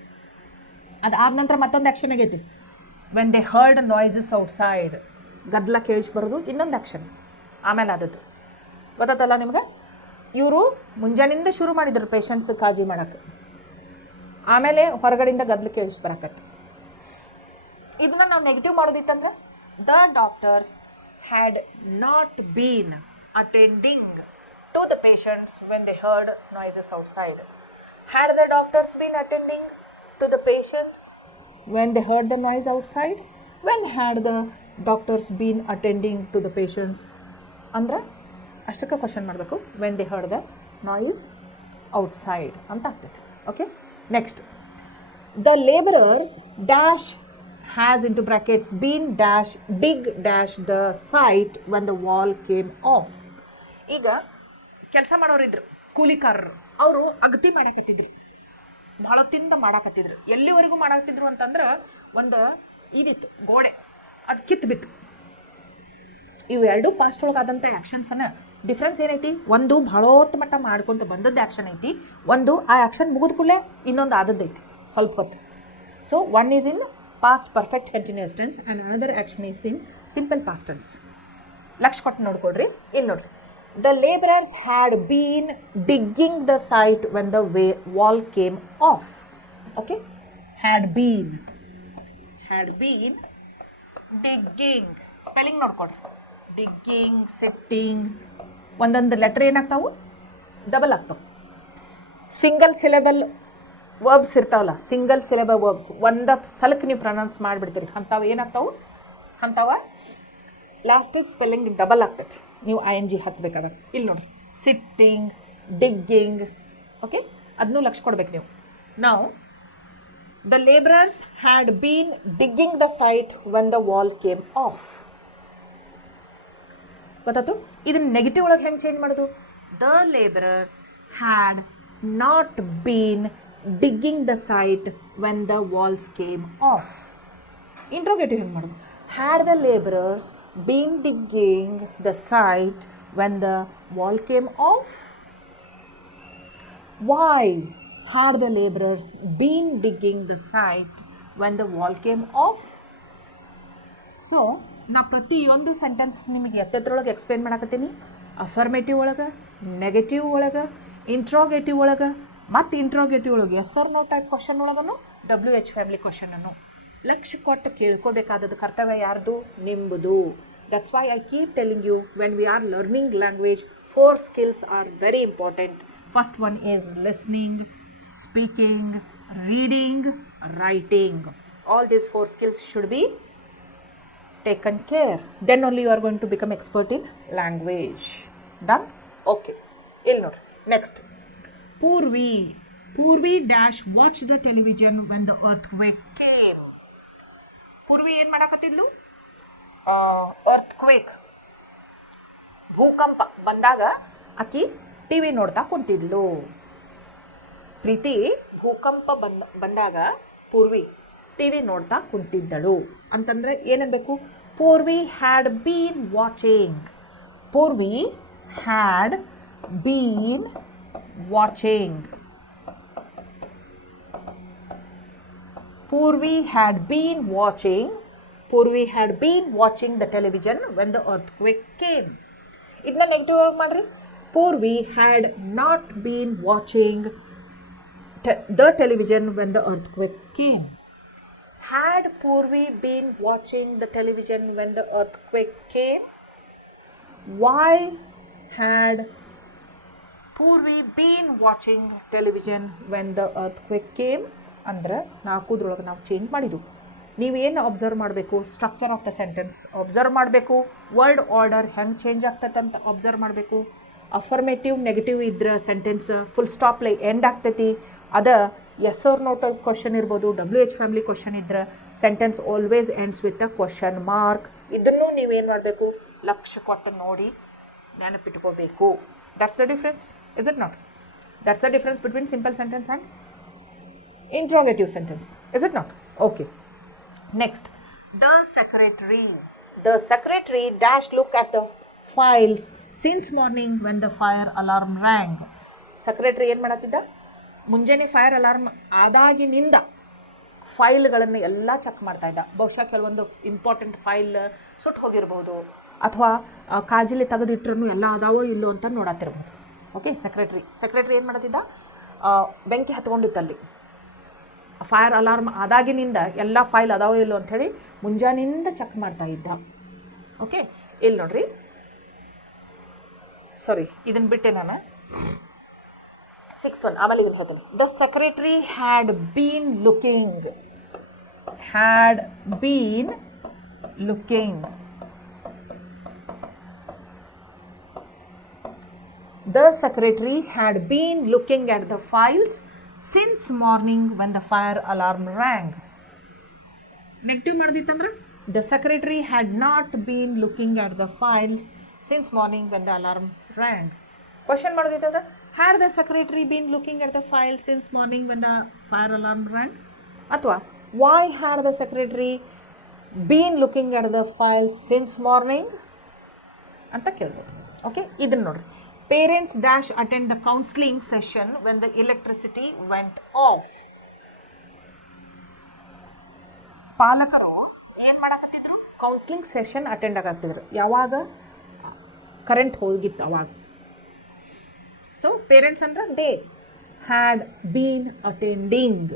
ಅದಾದ ನಂತರ ಮತ್ತೊಂದು ಆ್ಯಕ್ಷನ್ ಆಗೈತಿ. When they heard noises outside, ಗದ್ದಲ ಕೇಳಿಸ್ಬರೋದು ಇನ್ನೊಂದು ಆ್ಯಕ್ಷನ್ ಆಮೇಲೆ ಆದದ್ದು. ಗೊತ್ತಾತಲ್ಲ ನಿಮ್ಗೆ? ಇವರು ಮುಂಜಾನಿಂದ ಶುರು ಮಾಡಿದ್ರು ಪೇಷಂಟ್ಸ್ ಕಾಳಜಿ ಮಾಡೋಕ್ಕೆ, ಆಮೇಲೆ ಹೊರಗಡೆಯಿಂದ ಗದ್ದಲ ಕೇಳಿಸ್ಬರಕತ್ತು. ಇದನ್ನ ನಾವು ನೆಗೆಟಿವ್ ಮಾಡೋದಿತ್ತಂದ್ರೆ the doctors had not been attending to the patients when they heard noises outside. Had the doctors been attending to the patients when they heard the noise outside. When had the doctors been attending to the patients ಅಂದ್ರೆ ಅಷ್ಟಕ್ಕೆ ಕ್ವಶನ್ ಮಾಡಬೇಕು. When they heard the noise outside ಅಂತ ಆಗ್ತೈತಿ. Okay, next the labourers dash has into brackets been dash dig dash the site when the wall came off. ಈಗ ಕೆಲಸ ಮಾಡೋರಿದ್ರು ಕೂಲಿಕಾರರು, ಅವರು ಅಗತಿ ಮಾಡಾಕತ್ತಿದ್ರು, ಭಾಳ ಹೊತ್ತಿಂದ ಮಾಡಾಕತ್ತಿದ್ರು. ಎಲ್ಲಿವರೆಗೂ ಮಾಡಾಕತ್ತಿದ್ರು ಅಂತಂದ್ರೆ ಒಂದು ಇದಿತ್ತು ಗೋಡೆ, ಅದು ಕಿತ್ತು ಬಿತ್ತು. ಇವು ಎರಡು ಪಾಸ್ಟ್ ಒಳಗೆ ಆದಂಥ ಆ್ಯಕ್ಷನ್ಸನ್ನು ಡಿಫ್ರೆನ್ಸ್ ಏನೈತಿ? ಒಂದು ಭಾಳ ಹೊತ್ತು ಮಟ್ಟ ಮಾಡ್ಕೊತ ಬಂದದ್ದು ಆ್ಯಕ್ಷನ್ ಐತಿ, ಒಂದು ಆ ಆ್ಯಕ್ಷನ್ ಮುಗಿದ ಕೂಡಲೇ ಇನ್ನೊಂದು ಆದದ್ದೈತಿ ಸ್ವಲ್ಪ ಹೊತ್ತು. So one is in past perfect continuous tense and another action is in simple past tense. Lakh ಕೊಟ್ಟು ನೋಡ್ಕೊಡ್ರಿ. ಇಲ್ಲಿ ನೋಡ್ರಿ, the laborers had been digging the site when the wall came off. Okay, had been digging, spelling ನೋಡ್ಕೊಡ್ರಿ. digging, sitting, ಒಂದೊಂದು ಲೆಟ್ರ್ ಏನಾಗ್ತಾವು? ಡಬಲ್ ಆಗ್ತಾವೆ. ಸಿಂಗಲ್ ಸಿಲೆಬಲ್ ವರ್ಬ್ಸ್ ಇರ್ತಾವಲ್ಲ, ಸಿಂಗಲ್ ಸಿಲೆಬಲ್ ವರ್ಬ್ಸ್ ಒಂದು ಸಲಕ್ಕೆ ನೀವು ಪ್ರೊನೌನ್ಸ್ ಮಾಡಿಬಿಡ್ತೀರಿ, ಅಂಥವು ಏನಾಗ್ತಾವೆ? ಅಂಥವ ಲಾಸ್ಟ್ ಸ್ಪೆಲ್ಲಿಂಗ್ ಡಬಲ್ ಆಗ್ತೈತಿ, ನೀವು ING ಹಚ್ಬೇಕಾದ್ರೆ. ಇಲ್ಲಿ ನೋಡಿರಿ, ಸಿಟ್ಟಿಂಗ್, ಡಿಗ್ಗಿಂಗ್. ಓಕೆ, ಅದನ್ನೂ ಲಕ್ಷ ಕೊಡ್ಬೇಕು ನೀವು. ನಾವು the labourers had been digging the site when the wall came of. ಗೊತ್ತಾಯ್ತು? ಇದನ್ನ ನೆಗೆಟಿವ್ ಒಳಗೆ ಹೆಂಗೆ ಚೇಂಜ್ ಮಾಡೋದು? The labourers had not bean digging the site when the walls came off. Interrogative ಹೆಂಗೆ ಮಾಡೋದು? Had the laborers been digging the site when the wall came off? Why had the laborers been digging the site when the wall came off? So ನಾ ಪ್ರತಿಯೊಂದು ಸೆಂಟೆನ್ಸ್ ನಿಮಗೆ ಎತ್ತದ್ರೊಳಗೆ ಎಕ್ಸ್ಪ್ಲೇನ್ ಮಾಡಕತ್ತೀನಿ. ಅಫರ್ಮೇಟಿವ್ ಒಳಗೆ, ನೆಗೆಟಿವ್ ಒಳಗೆ, ಇಂಟ್ರೋಗೇಟಿವ್ ಒಳಗೆ ಮತ್ತು ಇಂಟ್ರೋಗೇಟಿವ್ ಒಳಗೆ yes or no type question ಒಳಗೂ WH ಫ್ಯಾಮಿಲಿ ಕ್ವಶನನ್ನು ಲಕ್ಷ ಕೊಟ್ಟು ಕೇಳ್ಕೋಬೇಕಾದದ್ದು ಕರ್ತವ್ಯ ಯಾರ್ದು? ನಿಮ್ಮದು. That's why I keep telling you, when we are learning language 4 skills are very important. First one is listening, speaking, reading, writing. All these 4 skills should be taken care. Then only you are going to become expert in language. Done? Okay. ಇಲ್ಲಿ ನೋಡ್ರಿ, next Purvi dash watch the television when the earthquake came. Purvi ಏನು ಮಾಡಾಕತ್ತಿದ್ಲು? earthquake, ಭೂಕಂಪ ಬಂದಾಗ ಆಕಿ TV ನೋಡ್ತಾ ಕುಂತಿದ್ಲು. ಪ್ರೀತಿ, ಭೂಕಂಪ ಬಂದಾಗ ಪೂರ್ವಿ TV ನೋಡ್ತಾ ಕುಂತಿದ್ದಳು ಅಂತಂದ್ರೆ ಏನನ್ಬೇಕು? Purvi had been watching. Purvi had been watching. Purvi had been watching the television when the earthquake came. ಇದನ್ನ ನೆಗೆಟಿವ್ ಆಗಿ ಮಾಡ್ರಿ. Purvi had not been watching the television when the earthquake came. Had Purvi been watching the television when the earthquake came? Why had Purvi been watching television when the earthquake came? ಅಂದ್ರೆ ನಾಲ್ಕುದ್ರೊಳಗೆ ನಾವು ಚೇಂಜ್ ಮಾಡಿದ್ದು. ನೀವೇನು ಅಬ್ಸರ್ವ್ ಮಾಡಬೇಕು? Structure of the sentence observe ಮಾಡಬೇಕು. ವರ್ಡ್ ಆರ್ಡರ್ ಹೆಂಗೆ ಚೇಂಜ್ ಆಗ್ತೈತೆ ಅಂತ ಅಬ್ಸರ್ವ್ ಮಾಡಬೇಕು. ಅಫರ್ಮೇಟಿವ್ ನೆಗೆಟಿವ್ ಇದ್ರೆ ಸೆಂಟೆನ್ಸ್ ಫುಲ್ ಸ್ಟಾಪ್ ಎಂಡ್ ಆಗ್ತೈತಿ. ಅದ yes or no type question ಇರ್ಬೋದು, WH ಫ್ಯಾಮಿಲಿ ಕ್ವಶನ್ ಇದ್ರೆ sentence always ends with a question mark. ಇದನ್ನು ನೀವೇನು ಮಾಡಬೇಕು? ಲಕ್ಷ ಕೊಟ್ಟು ನೋಡಿ ನೆನಪಿಟ್ಕೋಬೇಕು. That's the difference, is it not? That's the difference between simple sentence and interrogative sentence, is it not? Okay. Next, the secretary dash look at the files since morning when the fire alarm rang. Secretary ಏನು ಮಾಡತ್ತಿದ್ದ, ಮುಂಜಾನೆ ಫೈರ್ ಅಲಾರ್ಮ್ ಆದಾಗಿನಿಂದ ಫೈಲ್ಗಳನ್ನು ಎಲ್ಲ ಚೆಕ್ ಮಾಡ್ತಾ ಇದ್ದ. ಬಹುಶಃ ಕೆಲವೊಂದು ಇಂಪಾರ್ಟೆಂಟ್ ಫೈಲ್ ಸುಟ್ಟು ಹೋಗಿರ್ಬೋದು, ಅಥವಾ ಕಾಜಿಲಿ ತೆಗೆದಿಟ್ರೂ ಎಲ್ಲ ಅದಾವೋ ಇಲ್ಲೋ ಅಂತ ನೋಡತ್ತಿರ್ಬೋದು. ಓಕೆ, ಸೆಕ್ರೆಟ್ರಿ ಏನು ಮಾಡತ್ತಿದ್ದ, ಬೆಂಕಿ ಹತ್ಕೊಂಡಿತ್ತಲ್ಲಿ, ಫೈರ್ ಅಲಾರ್ಮ್ ಆದಾಗಿನಿಂದ ಎಲ್ಲ ಫೈಲ್ ಅದಾವೋ ಇಲ್ಲೋ ಅಂಥೇಳಿ ಮುಂಜಾನಿಂದ ಚೆಕ್ ಮಾಡ್ತಾ ಇದ್ದ. ಓಕೆ, ಇಲ್ಲಿ ನೋಡ್ರಿ, ಸಾರಿ ಇದನ್ನು ಬಿಟ್ಟೆ ನಾನು. 6th one, ಆಮೇಲೆ ಇದನ್ನು ಹೇಳ್ತೀನಿ. The secretary had been looking. The secretary had been looking at the files since morning when the fire alarm rang. Negative ಮಾಡಿದಿತ್ತಂದ್ರೆ the secretary had not been looking at the files since morning when the alarm rang. Question ಮಾಡಿದಿತ್ತಂದ್ರೆ had the secretary been looking at the files since morning when the fire alarm rang, ಅಥವಾ why had the secretary been looking at the files since morning ಅಂತ ಕೇಳ್ಬೋದು. ಓಕೆ, ಇದನ್ನು ನೋಡ್ರಿ. Parents dash attend the counseling session when the electricity went off. ಪಾಲಕರು ಏನು ಮಾಡಕತ್ತಿದ್ರು, ಕೌನ್ಸಿಲಿಂಗ್ ಸೆಷನ್ ಅಟೆಂಡ್ ಆಗತ್ತಿದ್ರು ಯಾವಾಗ ಕರೆಂಟ್ ಹೋಗಿತ್ತು ಅವಾಗ. ಸೊ ಪೇರೆಂಟ್ಸ್ ಅಂದ್ರೆ they had been attending.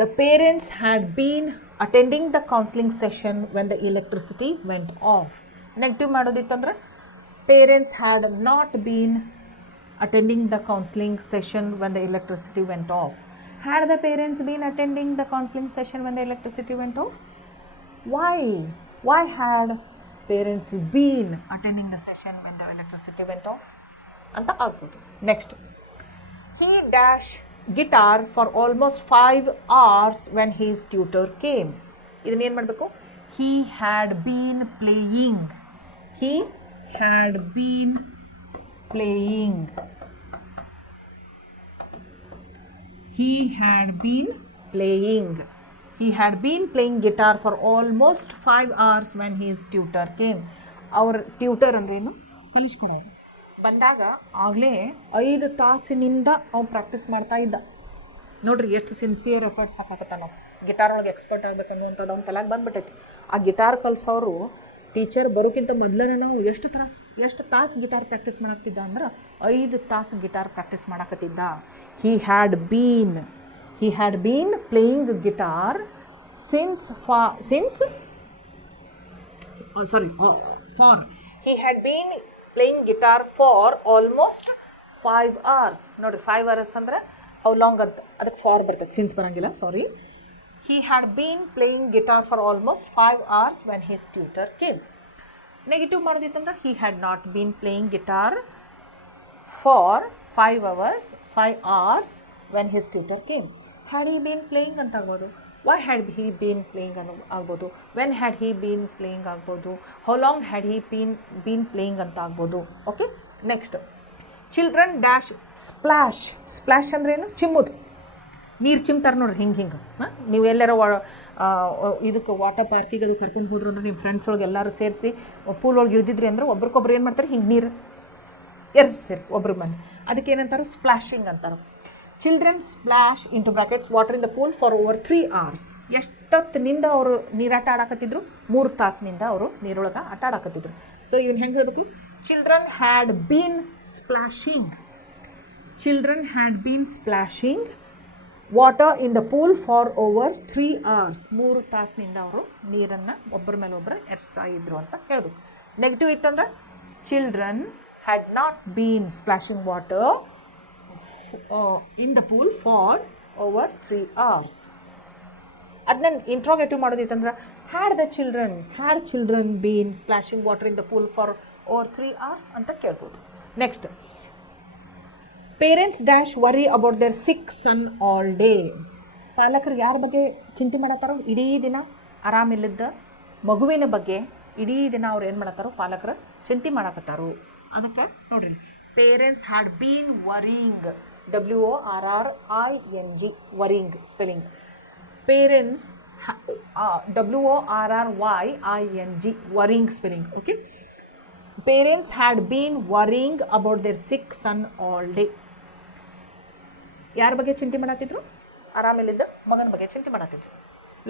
The parents had been attending the counseling session when the electricity went off. Negative ಮಾಡೋದಿತ್ತಂದ್ರೆ parents had not been attending the counseling session when the electricity went off. Had the parents been attending the counseling session when the electricity went off? Why had parents been attending the session when the electricity went off ಅಂತ ಆಗ್ಬೋದು. Next, he dash guitar for almost 5 hours when his tutor came. ಇದನ್ನ ಏನು ಮಾಡಬೇಕು, he had been playing. He had been playing guitar for almost 5 hours when his tutor came. ಅವ್ರ ಟ್ಯೂಟರ್ ಅಂದ್ರೇನು, ಕಲಿಸ್ಕೊಡೋರು. ಬಂದಾಗ ಆಗಲೇ 5 ತಾಸಿನಿಂದ ಅವ್ನು ಪ್ರಾಕ್ಟೀಸ್ ಮಾಡ್ತಾ ಇದ್ದ. ನೋಡ್ರಿ ಎಷ್ಟು ಸಿನ್ಸಿಯರ್ ಎಫರ್ಟ್ಸ್ ಹಾಕತ್ತ. ನಾವು ಗಿಟಾರ್ ಒಳಗೆ ಎಕ್ಸ್ಪರ್ಟ್ ಆಗ್ಬೇಕು ಅನ್ನುವಂಥದ್ದು ಅವ್ನ ತಲೆಗೆ ಬಂದ್ಬಿಟ್ಟೈತಿ. ಆ ಗಿಟಾರ್ ಕಲಿಸೋರು ಟೀಚರ್ ಬರೋಕ್ಕಿಂತ ಮೊದಲೇ ನಾವು ಎಷ್ಟು ತಾಸು ಗಿಟಾರ್ ಪ್ರಾಕ್ಟೀಸ್ ಮಾಡಾಕ್ತಿದ್ದ ಅಂದ್ರೆ 5 ತಾಸು ಗಿಟಾರ್ ಪ್ರಾಕ್ಟೀಸ್ ಮಾಡಾಕತ್ತಿದ್ದ. he had been playing guitar he had been playing guitar for almost 5 hours. ನೋಡಿರಿ 5 hours ಅಂದ್ರೆ ಹೌ ಲಾಂಗ್ ಅಂತ, ಅದಕ್ಕೆ ಫಾರ್ ಬರ್ತದೆ, ಸಿನ್ಸ್ ಬರೋಂಗಿಲ್ಲ, ಸಾರಿ. he had been playing guitar for almost 5 hours when his tutor came. Negative ಮಾಡೋದಿತ್ತಂದ್ರೆ he had not been playing guitar for 5 hours when his tutor came. had he been playing ಅಂತ ಆಗ್ಬೋದು. why had he been playing ಆಗ್ಬೋದು. when had he been playing ಆಗ್ಬೋದು. how long had he been playing ಅಂತ ಆಗ್ಬೋದು. Okay, next, children dash splash ಅಂದ್ರೆ ಏನು, ಚಿಮ್ಮುದು. ನೀರು ಚಿಮ್ತಾರೆ ನೋಡ್ರಿ, ಹಿಂಗೆ ನೀವು ಎಲ್ಲಾರ ಇದಕ್ಕೆ ವಾಟರ್ ಪಾರ್ಕಿಗೆ ಅದು ಕರ್ಕೊಂಡು ಹೋದ್ರು ಅಂದ್ರೆ ನಿಮ್ಮ ಫ್ರೆಂಡ್ಸ್ ಒಳಗೆ ಎಲ್ಲರೂ ಸೇರಿಸಿ ಪೂಲ್ ಒಳಗೆ ಇಳಿದಿದ್ರಿ ಅಂದ್ರೆ ಒಬ್ರಿಗೊಬ್ರು ಏನು ಮಾಡ್ತಾರೆ, ಹಿಂಗೆ ನೀರು ಎರ್ಸ್ತೀರಿ ಒಬ್ರ ಮನೆ, ಅದಕ್ಕೆ ಏನಂತಾರೆ, ಸ್ಪ್ಲಾಶಿಂಗ್ ಅಂತಾರೆ. Children splash into brackets water in the pool for over 3 hours. ಎಷ್ಟೊತ್ತಿನಿಂದ ಅವರು ನೀರಾಟ ಆಡಾಕತ್ತಿದ್ರು, 3 ತಾಸಿನಿಂದ ಅವರು ನೀರೊಳಗೆ ಆಟ ಆಡಾಕತ್ತಿದ್ರು. ಸೊ ಇದನ್ನು ಹೆಂಗೆ ಹೇಳಬೇಕು, children had been splashing water in the pool for over 3 hours. 3 ತಾಸಿನಿಂದ ಅವರು ನೀರನ್ನು ಒಬ್ಬರ ಮೇಲೆ ಒಬ್ಬರು ಎರ್ಸ್ತಾ ಇದ್ರು ಅಂತ ಹೇಳಬೇಕು. ನೆಗೆಟಿವ್ ಇತ್ತಂದ್ರೆ children had not been splashing water in the pool for over 3 hours. ಅದನ್ನ ಇಂಟ್ರೋಗೇಟಿವ್ ಮಾಡೋದಿತ್ತಂದ್ರೆ had children been splashing water in the pool for over 3 hours ಅಂತ ಕೇಳ್ಬೋದು. Next, parents dash worry about their sick son all day. ಪಾಲಕರು ಯಾರ ಬಗ್ಗೆ ಚಿಂತೆ ಮಾಡತ್ತಾರೋ, ಇಡೀ ದಿನ ಆರಾಮಿಲ್ಲದ ಮಗುವಿನ ಬಗ್ಗೆ ಇಡೀ ದಿನ ಅವ್ರು ಏನು ಮಾಡತ್ತಾರೋ ಪಾಲಕರು ಚಿಂತೆ ಮಾಡಕತ್ತಾರೋ. ಅದಕ್ಕೆ ನೋಡ್ರಿ, parents had been worrying, WORRING, worrying spelling. Parents WORRYING, worrying spelling. Okay, parents had been worrying about their sick son all day. ಯಾರ ಬಗ್ಗೆ ಚಿಂತೆ ಮಾಡತ್ತಿದ್ರು? ಆರಾಮಿಲ್ಲಿದ್ದ ಮಗನ ಬಗ್ಗೆ ಚಿಂತೆ ಮಾಡತ್ತಿದ್ರು.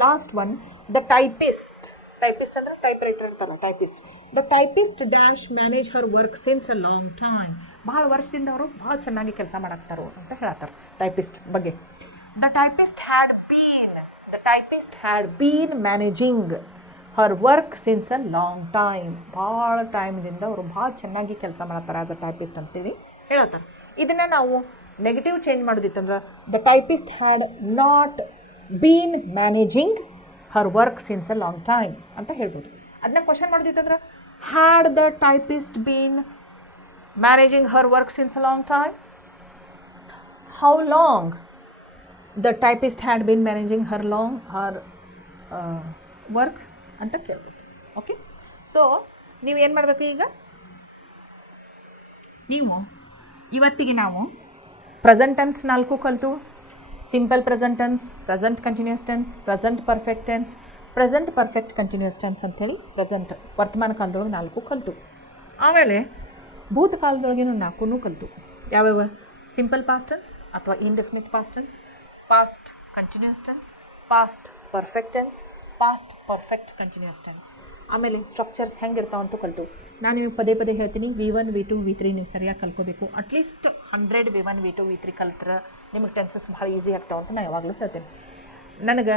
Last one, the typist. Typist ಅಂದ್ರೆ ಟೈಪ್ ರೈಟರ್ ಇರ್ತಾನೆ, typist. The typist dash manage her work since a long time. ಭಾಳ ವರ್ಷದಿಂದ ಅವರು ಭಾಳ ಚೆನ್ನಾಗಿ ಕೆಲಸ ಮಾಡಾಕ್ತಾರೋ ಅಂತ ಹೇಳ್ತಾರೆ ಟೈಪಿಸ್ಟ್ ಬಗ್ಗೆ. The typist had been managing her work since a long time. ಭಾಳ ಟೈಮ್ದಿಂದ ಅವರು ಭಾಳ ಚೆನ್ನಾಗಿ ಕೆಲಸ ಮಾಡತ್ತಾರೆ ಆಸ್ ಅ ಟೈಪಿಸ್ಟ್ ಅಂತೇಳಿ ಹೇಳತ್ತಾರೆ. ಇದನ್ನು ನಾವು ನೆಗೆಟಿವ್ ಚೇಂಜ್ ಮಾಡೋದಿತ್ತಂದ್ರೆ the typist had not been managing her work since a long time ಅಂತ ಹೇಳ್ಬೋದು. ಅದನ್ನ ಕ್ವಶನ್ ಮಾಡೋದಿತ್ತಂದ್ರೆ had the typist been managing her work since a long time, how long the typist had been managing her work ಅಂತ ಕೇಳ್ಬೋದು. ಓಕೆ, ಸೊ ನೀವೇನು ಮಾಡಬೇಕು ಈಗ? ಇವತ್ತಿಗೆ ನಾವು ಪ್ರೆಸೆಂಟ್ ಟೆನ್ಸ್ 4 ಕಲಿತು, simple present tense, present continuous tense, present perfect tense, present perfect continuous tense ಅಂಥೇಳಿ ಪ್ರೆಸೆಂಟ್ ವರ್ತಮಾನ ಕಾಲದೊಳಗೆ 4 ಕಲಿತು. ಆಮೇಲೆ ಭೂತಕಾಲದೊಳಗೇನು 4 ಕಲಿತು. ಯಾವ್ಯಾವ? ಸಿಂಪಲ್ ಪಾಸ್ಟ್ ಟೆನ್ಸ್ ಅಥವಾ indefinite past tense, past continuous tense, past perfect tense, past perfect continuous tense. ಆಮೇಲೆ ಸ್ಟ್ರಕ್ಚರ್ಸ್ ಹೆಂಗಿರ್ತಾವಂತೂ ಕಲಿತು. ನಾನು ನಿಮಗೆ ಪದೇ ಪದೇ ಹೇಳ್ತೀನಿ, V1 V2 V3 ನೀವು ಸರಿಯಾಗಿ ಕಲ್ಕೋಬೇಕು. ಅಟ್ಲೀಸ್ಟ್ 100 V1 V2 V3 ಕಲ್ತ್ರೆ ನಿಮಗೆ ಟೆನ್ಸಸ್ ಭಾಳ ಈಸಿ ಆಗ್ತಾವಂತ ನಾನು ಯಾವಾಗಲೂ ಹೇಳ್ತೀನಿ. ನನಗೆ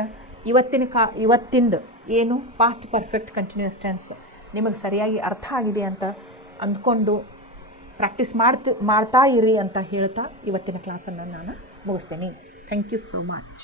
ಇವತ್ತಿಂದು ಏನು ಪಾಸ್ಟ್ ಪರ್ಫೆಕ್ಟ್ ಕಂಟಿನ್ಯೂಸ್ ಟೆನ್ಸ್ ನಿಮಗೆ ಸರಿಯಾಗಿ ಅರ್ಥ ಆಗಿದೆ ಅಂತ ಅಂದ್ಕೊಂಡು ಪ್ರಾಕ್ಟೀಸ್ ಮಾಡ್ತಾ ಇರಿ ಅಂತ ಹೇಳ್ತಾ ಇವತ್ತಿನ ಕ್ಲಾಸನ್ನು ನಾನು ಮುಗಿಸ್ತೇನೆ. Thank you so much.